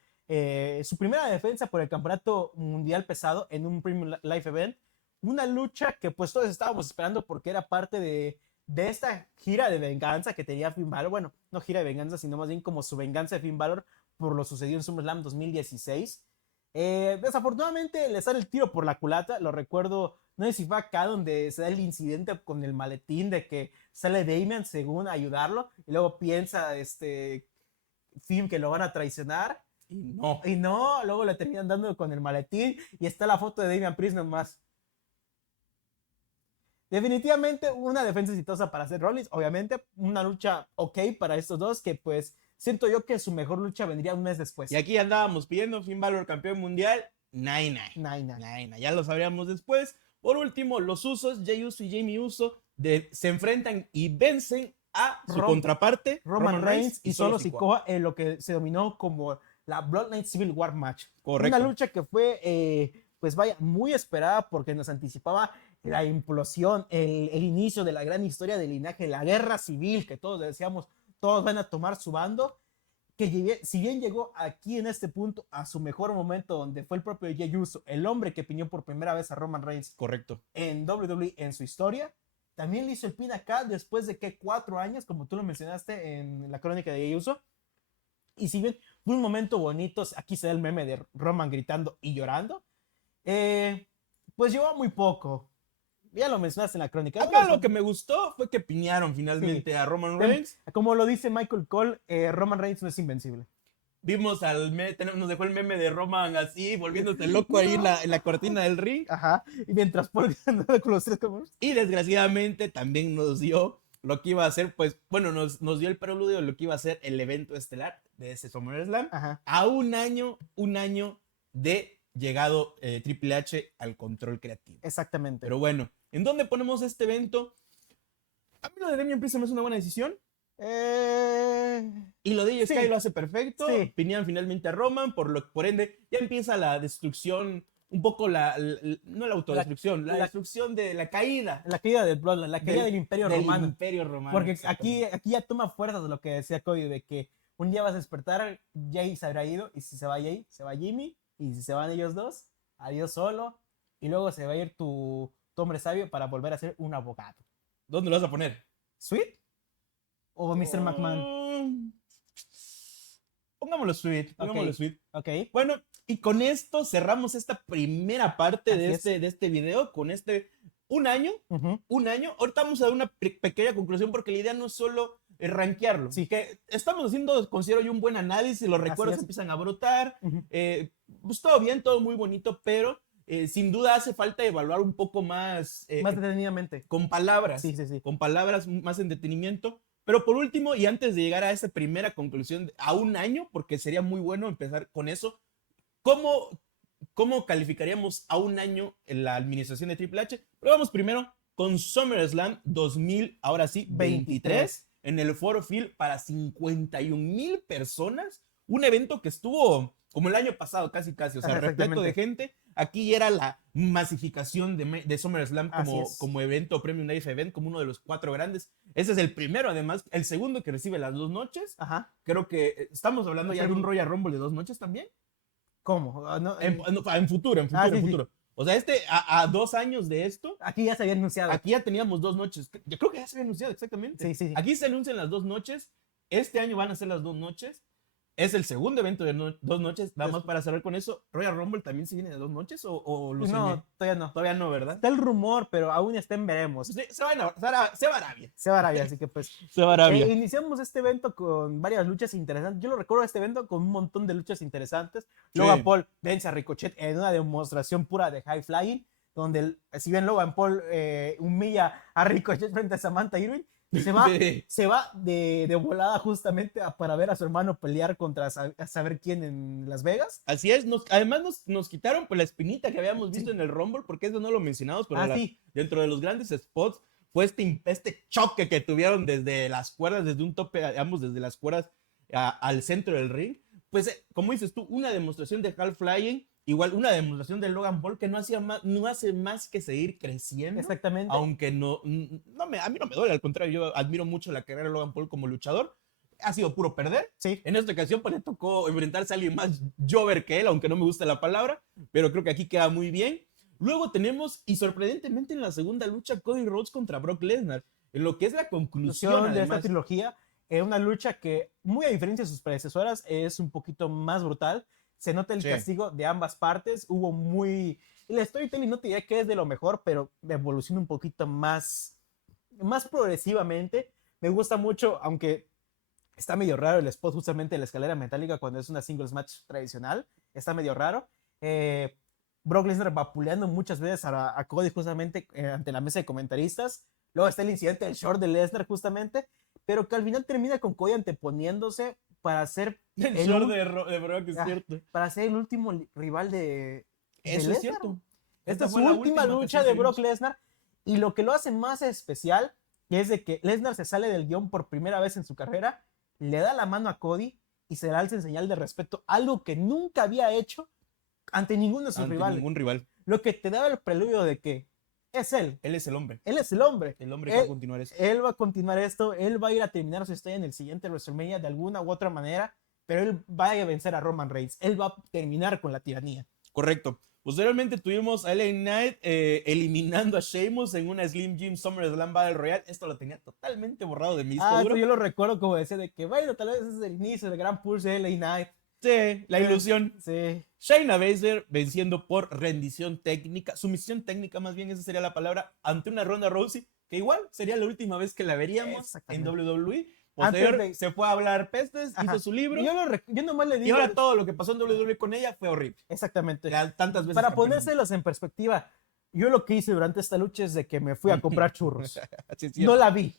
su primera defensa por el campeonato mundial pesado en un Premium Live Event. Una lucha que pues todos estábamos esperando porque era parte de esta gira de venganza que tenía Finn Balor. Bueno, no gira de venganza, sino más bien como su venganza de Finn Balor por lo sucedido en SummerSlam 2016. Desafortunadamente le sale el tiro por la culata. Lo recuerdo, no sé si fue acá donde se da el incidente con el maletín de que sale Damian según ayudarlo y luego piensa Finn que lo van a traicionar y no, luego le terminan dando con el maletín y está la foto de Damian Priest nomás. Definitivamente una defensa exitosa para Seth Rollins, obviamente una lucha ok para estos dos que pues siento yo que su mejor lucha vendría un mes después. Y aquí andábamos pidiendo Finn Balor campeón mundial. Nine. Ya lo sabríamos después. Por último, los Usos, Jey Uso y Jamie Uso, se enfrentan y vencen a su contraparte, Roman Reigns y Solo Sikoa en lo que se dominó como la Bloodline Civil War Match. Correcto. Una lucha que fue, pues vaya, muy esperada porque nos anticipaba la implosión, el inicio de la gran historia del linaje, la guerra civil que todos decíamos, todos van a tomar su bando, que si bien llegó aquí en este punto a su mejor momento donde fue el propio Jey Uso, el hombre que piñó por primera vez a Roman Reigns Correcto. en WWE en su historia, también le hizo el pin acá después de que 4 años, como tú lo mencionaste en la crónica de Jey Uso. Y si bien fue un momento bonito, aquí se da el meme de Roman gritando y llorando, pues llevó muy poco. Ya lo mencionaste en la crónica. Acá lo que me gustó fue que piñaron finalmente a Roman Reigns. Como lo dice Michael Cole, Roman Reigns no es invencible. Vimos nos dejó el meme de Roman así, volviéndose loco ahí en la cortina del ring. Ajá. Y mientras Paul ganaba con los 3 comunes. Y desgraciadamente también nos dio lo que iba a ser, pues, bueno, nos dio el preludio de lo que iba a ser el evento estelar de ese SummerSlam. Ajá. A un año de llegado Triple H al control creativo. Exactamente. Pero bueno, ¿en dónde ponemos este evento? A mí lo de Damian Priest me es una buena decisión. Y lo de AJ Sí. Styles lo hace perfecto. Sí. Pinean finalmente a Roman, por ende ya empieza la destrucción, un poco no la autodestrucción, la la- destrucción de la caída La caída del Bloodline, la caída del Imperio del Romano. Imperio Romano. Porque exactamente. aquí ya toma fuerzas lo que decía Cody, de que un día vas a despertar, Jay se habrá ido, y si se va Jay, se va Jimmy, y si se van ellos dos, adiós solo, y luego se va a ir tu hombre sabio para volver a ser un abogado. ¿Dónde lo vas a poner? ¿Sweet? ¿O Mr. McMahon? Mm, Pongámoslo sweet, pongámoslo Ok. sweet. Ok. Bueno, y con esto cerramos esta primera parte Así es. de este video, con un año, Ujú. un año. Ahorita vamos a dar una pequeña conclusión porque la idea no es solo rankearlo. Sí. Que estamos haciendo, considero yo, un buen análisis, los recuerdos es. empiezan a brotar, Ujú. pues todo bien, todo muy bonito, pero sin duda hace falta evaluar un poco más, Más detenidamente. con palabras, Sí, sí, sí. con palabras más en detenimiento. Pero por último, y antes de llegar a esa primera conclusión, a un año, porque sería muy bueno empezar con eso, ¿cómo calificaríamos a un año en la administración de Triple H? Pero vamos primero con SummerSlam 2000, ahora sí, 23, en el Ford Field para 51,000 personas. Un evento que estuvo como el año pasado, casi, o sea, repleto de gente. Aquí era la masificación de SummerSlam como evento Premium Live Event, como uno de los 4 grandes. Ese es el primero, además, el segundo que recibe las 2 noches. Ajá. Creo que estamos hablando ya de un Royal Rumble de 2 noches también. ¿Cómo? No, En futuro. sí. O sea, a 2 años de esto, Aquí ya se había anunciado. aquí ya teníamos 2 noches. Yo creo que ya se había anunciado, exactamente. Sí. Aquí se anuncian las 2 noches. Este año van a ser las 2 noches. Es el segundo evento de 2 noches. Nada más para cerrar con eso. ¿Royal Rumble también se viene de 2 noches o lo soñé? No, todavía no. Todavía no, ¿verdad? Está el rumor, pero aún está en veremos. Se va a Arabia. Se va a Arabia, así que pues. Se va a Arabia. Iniciamos este evento con varias luchas interesantes. Yo lo recuerdo este evento con un montón de luchas interesantes. Logan Paul vence a Ricochet en una demostración pura de high flying, donde si bien Logan Paul humilla a Ricochet frente a Samantha Irving, se va de volada justamente para ver a su hermano pelear contra a saber quién en Las Vegas. Así es, además nos quitaron pues, la espinita que habíamos visto en el Rumble, porque eso no lo mencionamos, pero dentro de los grandes spots fue este choque que tuvieron desde las cuerdas, desde un tope, digamos, desde las cuerdas al centro del ring. Pues, como dices tú, una demostración de High Flying, igual una demostración de Logan Paul que no hace más que seguir creciendo. Exactamente. Aunque a mí no me duele, al contrario, yo admiro mucho la carrera de Logan Paul como luchador. Ha sido puro perder. Sí. En esta ocasión pues le tocó enfrentarse a alguien más jover que él, aunque no me gusta la palabra, pero creo que aquí queda muy bien. Luego tenemos, y sorprendentemente en la segunda lucha, Cody Rhodes contra Brock Lesnar, en lo que es la conclusión de esta trilogía. Una lucha que, muy a diferencia de sus predecesoras, es un poquito más brutal. Se nota el castigo de ambas partes. Hubo el storytelling no te diría que es de lo mejor, pero evoluciona un poquito más progresivamente. Me gusta mucho, aunque está medio raro el spot justamente de la escalera metálica cuando es una singles match tradicional. Está medio raro. Brock Lesnar vapuleando muchas veces a Cody justamente ante la mesa de comentaristas. Luego está el incidente del short de Lesnar justamente, pero que al final termina con Cody anteponiéndose para ser el short de Brock, es cierto. Para ser el último rival de Eso es cierto. Esta es su última lucha de Brock Lesnar, y lo que lo hace más especial es de que Lesnar se sale del guión por primera vez en su carrera, le da la mano a Cody y se le alza en señal de respeto, algo que nunca había hecho ante ninguno de sus rivales. Ningún rival. Lo que te daba el preludio de que es él. Él es el hombre. Él es el hombre. El hombre que va a continuar esto. Él va a continuar esto. Él va a ir a terminar su historia en el siguiente WrestleMania de alguna u otra manera. Pero él va a vencer a Roman Reigns. Él va a terminar con la tiranía. Correcto. Posteriormente tuvimos a LA Knight eliminando a Sheamus en una Slim Jim SummerSlam Battle Royale. Esto lo tenía totalmente borrado de mi disco duro. Yo lo recuerdo como decía de que, bueno, tal vez ese es el inicio del gran push de LA Knight. Sí, la ilusión. Sí. Shayna Baszler venciendo por rendición técnica, sumisión técnica más bien, esa sería la palabra, ante una Ronda Rousey, que igual sería la última vez que la veríamos en WWE. Posterior, se fue a hablar pestes, hizo su libro. Yo nomás le digo. Y ahora todo lo que pasó en WWE con ella fue horrible. Exactamente. Tantas veces. Para ponérselos en perspectiva, yo lo que hice durante esta lucha es de que me fui a comprar churros. No la vi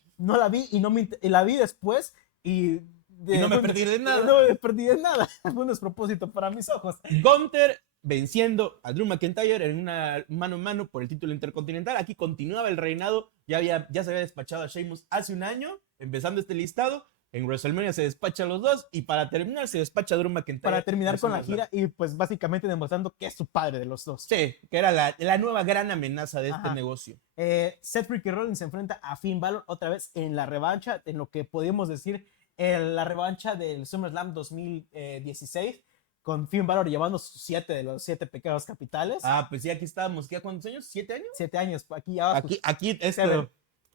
y la vi después y no me perdí de nada. No me perdí de nada. Fue un despropósito para mis ojos. Gunther venciendo a Drew McIntyre en una mano a mano por el título intercontinental. Aquí continuaba el reinado. Ya se había despachado a Sheamus hace un año. empezando este listado, en WrestleMania se despacha a los dos y para terminar se despacha a Drew McIntyre. Para terminar en con la SummerSlam. gira y pues básicamente demostrando que es su padre de los dos. Sí, que era la nueva gran amenaza de este Ajá. negocio. Seth Freaky Rollins se enfrenta a Finn Balor otra vez en la revancha, en lo que podríamos decir la revancha del SummerSlam 2016, con Finn Balor llevando sus 7 de los 7 pecados capitales. Ah, pues sí, aquí estábamos. ¿Qué, cuántos años? ¿7 años? 7 años, aquí ya va sus- Aquí esto Seven.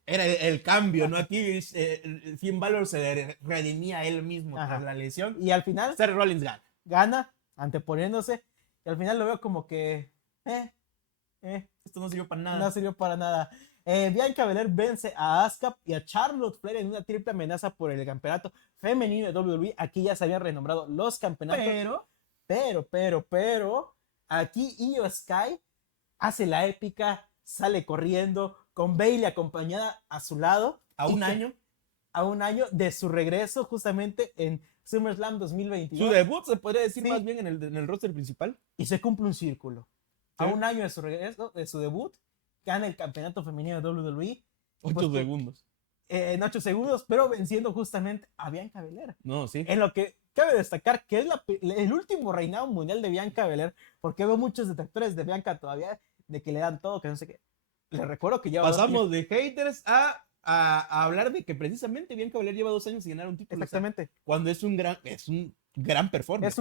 era el cambio, ¿no? Aquí Finn Balor se redimía a él mismo Ajá. tras la lesión. Y al final Seth Rollins gana. gana, anteponiéndose, y al final lo veo como que Esto no sirvió para nada. no sirvió para nada. Bianca Belair vence a Asuka y a Charlotte Flair en una triple amenaza por el campeonato femenino de WWE. Aquí ya se habían renombrado los campeonatos. Pero, aquí Io Sky hace la épica, sale corriendo con Bayley acompañada a su lado. A y un que- año. A un año de su regreso justamente en SummerSlam 2022. Su debut se podría decir Sí. más bien en el roster principal. Y se cumple un círculo. A Sí. un año de su regreso, de su debut, gana el campeonato femenino de WWE 8 segundos. en 8 segundos, pero venciendo justamente a Bianca Belair. No, sí. En lo que cabe destacar que es el último reinado mundial de Bianca Belair, porque veo muchos detractores de Bianca todavía, de que le dan todo, que no sé qué. Les recuerdo que lleva Pasamos de haters a hablar de que precisamente Bianca Belair lleva 2 años sin ganar un título. Exactamente. O sea, cuando es un gran performance. Es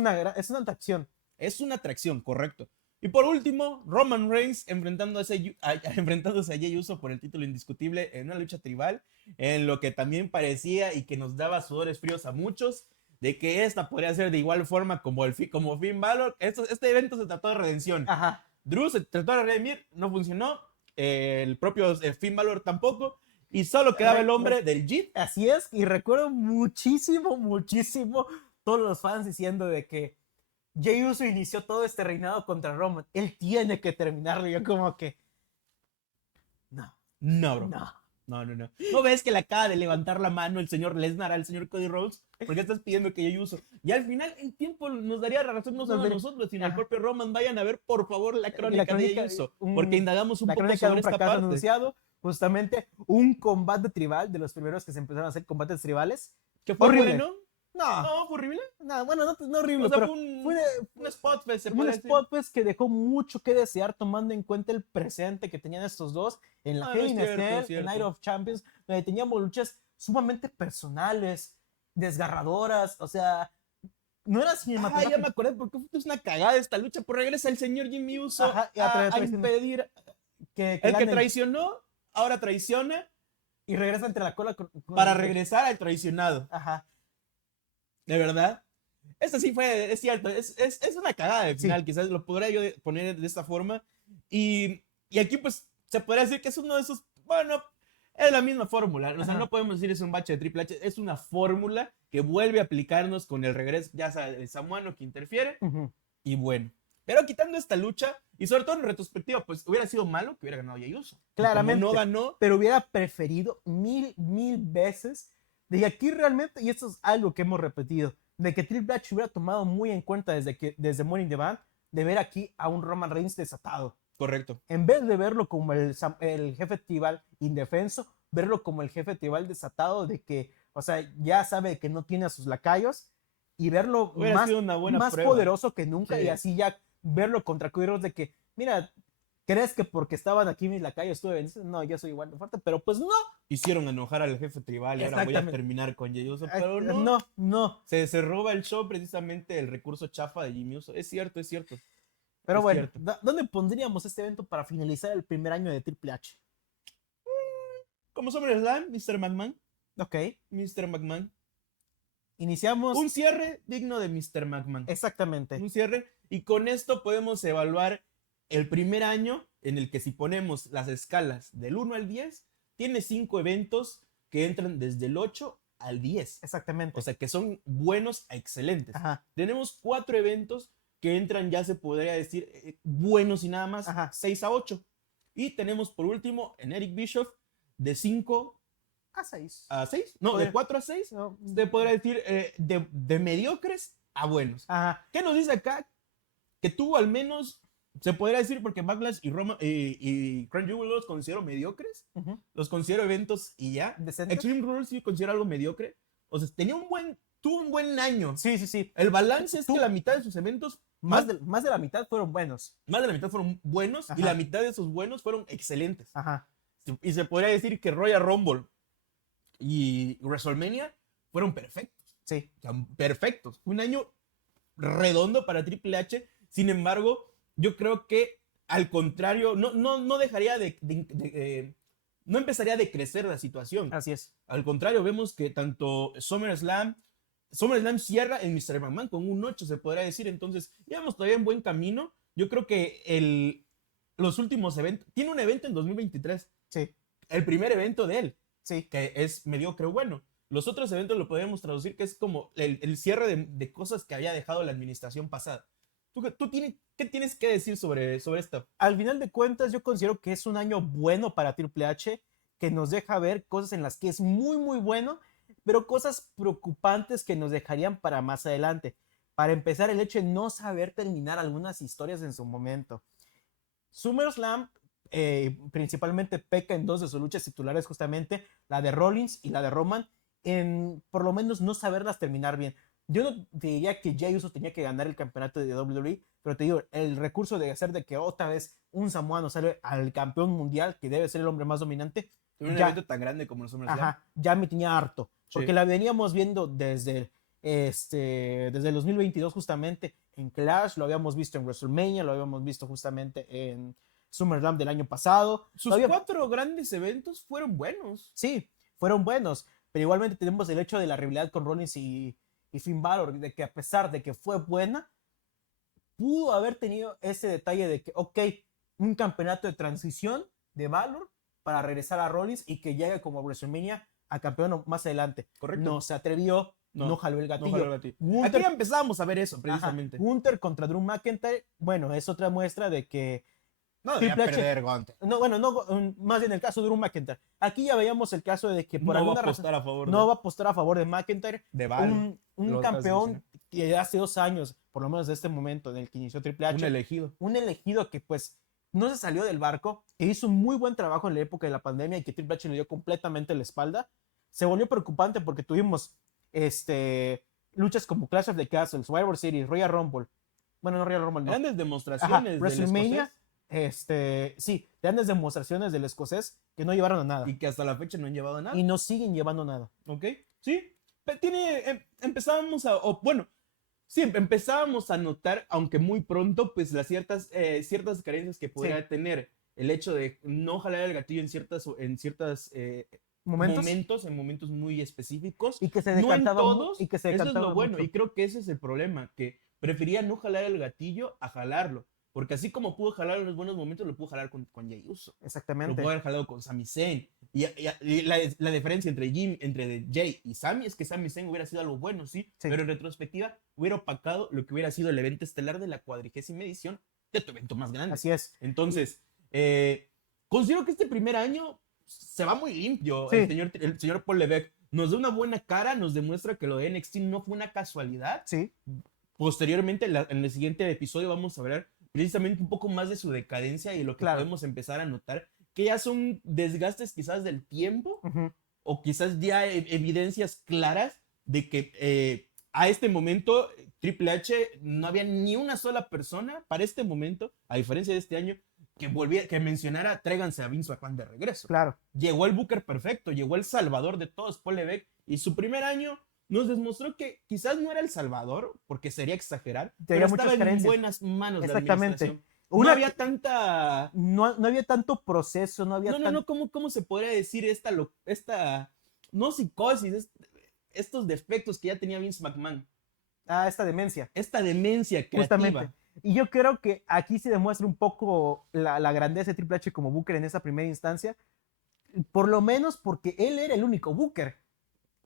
una atracción. Es una atracción, correcto. Y por último, Roman Reigns enfrentándose a Jey Uso por el título indiscutible en una lucha tribal, en lo que también parecía y que nos daba sudores fríos a muchos, de que esta podría ser de igual forma como Finn Balor. Este evento se trató de redención. Ajá. Drew se trató de redimir, no funcionó. El propio Finn Balor tampoco. Y solo quedaba el hombre del JIT. Así es, y recuerdo muchísimo todos los fans diciendo de que Jey Uso inició todo este reinado contra Roman. Él tiene que terminarlo. Yo como que... No, No, bro. no. No. ¿No ves que le acaba de levantar la mano el señor Lesnar al señor Cody Rhodes? ¿Por qué estás pidiendo que yo uso? Y al final el tiempo nos daría la razón no solo a nosotros, sino al Ajá. propio Roman. Vayan a ver, por favor, la crónica de Jey Uso, porque indagamos un la poco crónica de sobre un esta fracaso parte. anunciado. Justamente un combate tribal, de los primeros que se empezaron a hacer combates tribales. ¿Que fue Horrible. bueno? No, No, fue horrible. bueno, no horrible, O sea, pero fue un, fue un spot, pues, se un puede decir. spot pues, que dejó mucho que desear tomando en cuenta el presente que tenían estos dos en la Ah, Hell es in a cierto, Cell, es cierto. en Night of Champions, donde teníamos luchas sumamente personales, desgarradoras, o sea, no era Ah, cinematográfico. ya me acordé porque fue una cagada esta lucha. Por regresa el señor Jimmy Uso Ajá, y a traicionó. impedir. que El que gane traicionó, ahora traiciona y regresa entre la cola para regresar al traicionado. Ajá. ¿De verdad? Esta sí fue, es cierto, es una cagada de Sí. final, quizás lo podría yo poner de esta forma. Y aquí pues se podría decir que es uno de esos, bueno, es la misma fórmula, o sea, Ajá. no podemos decir es un bache de Triple H, es una fórmula que vuelve a aplicarnos con el regreso, ya sea el samuano que interfiere, Ujú. y bueno. Pero quitando esta lucha, y sobre todo en retrospectiva, pues hubiera sido malo que hubiera ganado Jey Uso. Y como Claramente. no ganó, Pero hubiera preferido mil veces de que aquí realmente, y esto es algo que hemos repetido, de que Triple H hubiera tomado muy en cuenta desde Money in the Bank, de ver aquí a un Roman Reigns desatado. correcto. En vez de verlo como el jefe tribal indefenso, verlo como el jefe tribal desatado de que, o sea, ya sabe que no tiene a sus lacayos y verlo Hubiera más, sido una buena más prueba. poderoso que nunca Sí. y así ya verlo contra Cody Rhodes de que, mira, ¿crees que porque estaban aquí mis lacayos estuve vencido? No, yo soy igual de fuerte, pero pues no. Hicieron enojar al jefe tribal y ahora voy a Exactamente. terminar con Jey Uso, pero no. No. Se roba el show precisamente el recurso chafa de Jimmy Uso. Es cierto, es cierto. Pero Es bueno, cierto. ¿dónde pondríamos este evento para finalizar el primer año de Triple H? Como SummerSlam, Mr. McMahon. Ok, Mr. McMahon. iniciamos. Un cierre digno de Mr. McMahon. Exactamente. Un cierre. Y con esto podemos evaluar el primer año en el que si ponemos las escalas del 1 al 10, tiene 5 eventos que entran desde el 8 al 10. Exactamente. O sea que son buenos a excelentes. Ajá. Tenemos 4 eventos que entran, ya se podría decir, buenos y nada más, Ajá. 6 a 8. Y tenemos por último en Eric Bischoff de 5 A 6. a 6. No, de 4 a 6. No. Se podría decir de mediocres a buenos. Ajá. ¿Qué nos dice acá? Que tuvo al menos Se podría decir porque Backlash y Roma y Crown Jewel los considero mediocres. Ujú. Los considero eventos y ya. ¿Decentes? Extreme Rules sí considero algo mediocre. O sea, tuvo un buen año. Sí, sí, sí. El balance es que la mitad de sus eventos, Más de la mitad fueron buenos. más de la mitad fueron buenos y Ajá. la mitad de esos buenos fueron excelentes. Ajá. Y se podría decir que Royal Rumble y WrestleMania fueron perfectos. Sí. O sea, perfectos. Un año redondo para Triple H. Sin embargo, yo creo que al contrario, no dejaría no empezaría a decrecer la situación. Así es. Al contrario, vemos que tanto SummerSlam cierra en Mr. McMahon con un 8, se podría decir. Entonces, íbamos todavía en buen camino. Yo creo que los últimos eventos, tiene un evento en 2023. Sí. El primer evento de él, Sí. que es mediocre bueno. Los otros eventos lo podemos traducir que es como el cierre de cosas que había dejado la administración pasada. ¿Qué tienes que decir sobre esto? Al final de cuentas, yo considero que es un año bueno para Triple H, que nos deja ver cosas en las que es muy, muy bueno, pero cosas preocupantes que nos dejarían para más adelante. Para empezar, el hecho de no saber terminar algunas historias en su momento. SummerSlam principalmente peca en dos de sus luchas titulares, justamente la de Rollins y la de Roman, en por lo menos no saberlas terminar bien. Yo no te diría que Jey Uso tenía que ganar el campeonato de WWE, pero te digo, el recurso de hacer de que otra vez un samoano sale al campeón mundial, que debe ser el hombre más dominante, Un ya, evento tan grande como el SummerSlam. ajá, ya me tenía harto, porque Sí. la veníamos viendo desde el 2022 justamente en Clash, lo habíamos visto en WrestleMania, lo habíamos visto justamente en SummerSlam del año pasado. Sus 4 grandes eventos fueron buenos. Sí, fueron buenos, pero igualmente tenemos el hecho de la rivalidad con Rollins y Finn Balor, de que a pesar de que fue buena, pudo haber tenido ese detalle de que, ok, un campeonato de transición de Balor para regresar a Rollins y que llegue como WrestleMania a campeón más adelante. Correcto. No se atrevió, no jaló el gatillo. No jaló el gatillo. Gunther, Aquí empezamos a ver eso, precisamente. ajá, Gunther contra Drew McIntyre, bueno, es otra muestra de que No Triple debía H- perder Gunther. no, bueno, no, más bien el caso de Drew McIntyre. Aquí ya veíamos el caso de que por No va alguna a razón apostar a favor no va a apostar a favor de McIntyre, de Balor. un Lo acabas de campeón mencionar. que hace 2 años, por lo menos de este momento en el que inició Triple H, Un elegido. un elegido que pues no se salió del barco, que hizo un muy buen trabajo en la época de la pandemia y que Triple H le dio completamente la espalda. Se volvió preocupante porque tuvimos luchas como Clash of the Castles, Survivor Series, Royal Rumble. Bueno, no Royal Rumble, no. Grandes Ajá, demostraciones del WrestleMania. escocés Sí, grandes demostraciones del escocés que no llevaron a nada. y que hasta la fecha no han llevado nada. Y no siguen llevando nada. ¿Ok? Sí. Empezábamos empezábamos a notar, aunque muy pronto, pues las ciertas carencias que podría tener el hecho de no jalar el gatillo en ciertos Momentos. en momentos muy específicos. Y que se No en decantaba todos, y que se eso es decantaba lo bueno. mucho. Y creo que ese es el problema, que prefería no jalar el gatillo a jalarlo. Porque así como pudo jalar en los buenos momentos, lo pudo jalar con Jey Uso. Lo Exactamente. pudo haber jalado con Sami Zayn. Y la diferencia entre Jay y Sami es que Sami Zayn hubiera sido algo bueno, ¿sí? Sí. Pero en retrospectiva hubiera opacado lo que hubiera sido el evento estelar de la 40ª edición de tu evento más grande. Así es. Entonces, considero que este primer año se va muy limpio. Sí. El señor Paul Levesque nos da una buena cara, nos demuestra que lo de NXT no fue una casualidad. Sí. Posteriormente, en el siguiente episodio vamos a hablar precisamente un poco más de su decadencia y lo que Claro. podemos empezar a notar, que ya son desgastes quizás del tiempo Ujú. o quizás ya evidencias claras de que a este momento Triple H no había ni una sola persona para este momento, a diferencia de este año, que mencionara tráiganse a Vince McMahon de regreso. Claro. Llegó el Booker perfecto, llegó el salvador de todos, Paul Levesque, y su primer año nos demostró que quizás no era el salvador, porque sería exagerar, pero muchas estaba en carencias. buenas manos de Exactamente. administración. Una- No había tanta... No había tanto proceso, no había No, ¿cómo se podría decir no psicosis, estos defectos que ya tenía Vince McMahon? esta demencia. Esta demencia creativa. Justamente. Y yo creo que aquí se demuestra un poco la grandeza de Triple H como Booker en esa primera instancia, por lo menos porque él era el único Booker.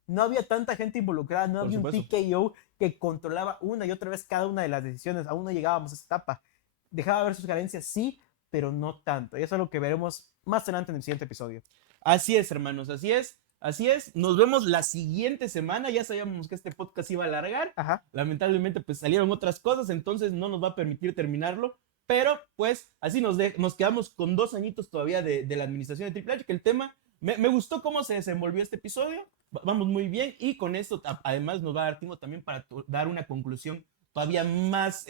No había tanta gente involucrada, no Por había un supuesto. TKO que controlaba una y otra vez cada una de las decisiones. Aún no llegábamos a esa etapa. Dejaba ver sus carencias, sí, pero no tanto. Y eso es lo que veremos más adelante en el siguiente episodio. Así es, hermanos, así es. Así es, nos vemos la siguiente semana. Ya sabíamos que este podcast iba a alargar. Ajá. Lamentablemente, pues salieron otras cosas, entonces no nos va a permitir terminarlo. Pero pues así nos quedamos con 2 añitos todavía de la administración de Triple H, que el tema, me gustó cómo se desenvolvió este episodio, vamos muy bien y con esto además nos va a dar tiempo también para dar una conclusión todavía más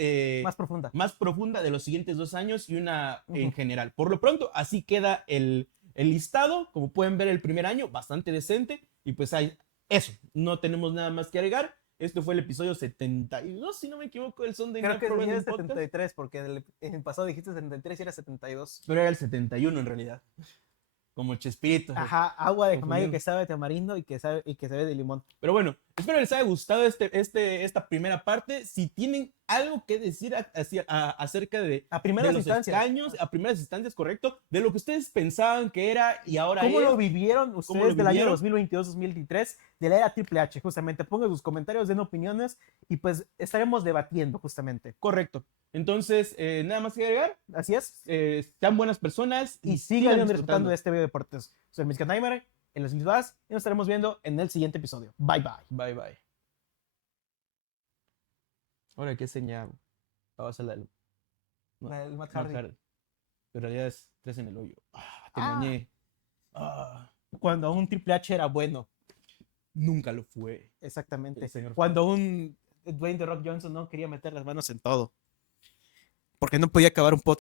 profunda de los siguientes 2 años y una en general. Por lo pronto, así queda el listado. Como pueden ver, el primer año bastante decente y pues hay eso, no tenemos nada más que agregar. Esto fue el episodio 72, si no me equivoco, del Sunday Creo Night que Pro es Wrestling Podcast. 73, porque en el pasado dijiste 73 y era 72. Pero era el 71 en realidad. Como Chespirito. Ajá, agua de Jamaica Confundieron. que sabe de tamarindo y que sabe de limón. Pero bueno, espero les haya gustado esta primera parte. Si tienen algo que decir acerca de, A primeras de los instancias. escaños, a primeras instancias, correcto, de lo que ustedes pensaban que era y ahora ¿Cómo es. lo vivieron ¿Cómo ustedes lo del año vivieron? 2022-2023, de la era Triple H? Justamente, pongan sus comentarios, den opiniones y pues estaremos debatiendo justamente. Correcto. Entonces, nada más que agregar. Así es. Sean buenas personas Y sigan disfrutando de este video de deportes. Soy el Mexican Nightmare, en los Vaz, y nos estaremos viendo en el siguiente episodio. Bye bye. Bye, bye. Ahora, ¿qué señal? Vamos a hacer la del no, El Matt Matt Hardy. Hardy. Pero ya es 3 en el hoyo. Te Ah. engañé. Cuando aún Triple H era bueno. Nunca lo fue. Exactamente. El señor Cuando un Dwayne The Rock Johnson no quería meter las manos en todo. Porque no podía acabar un podcast.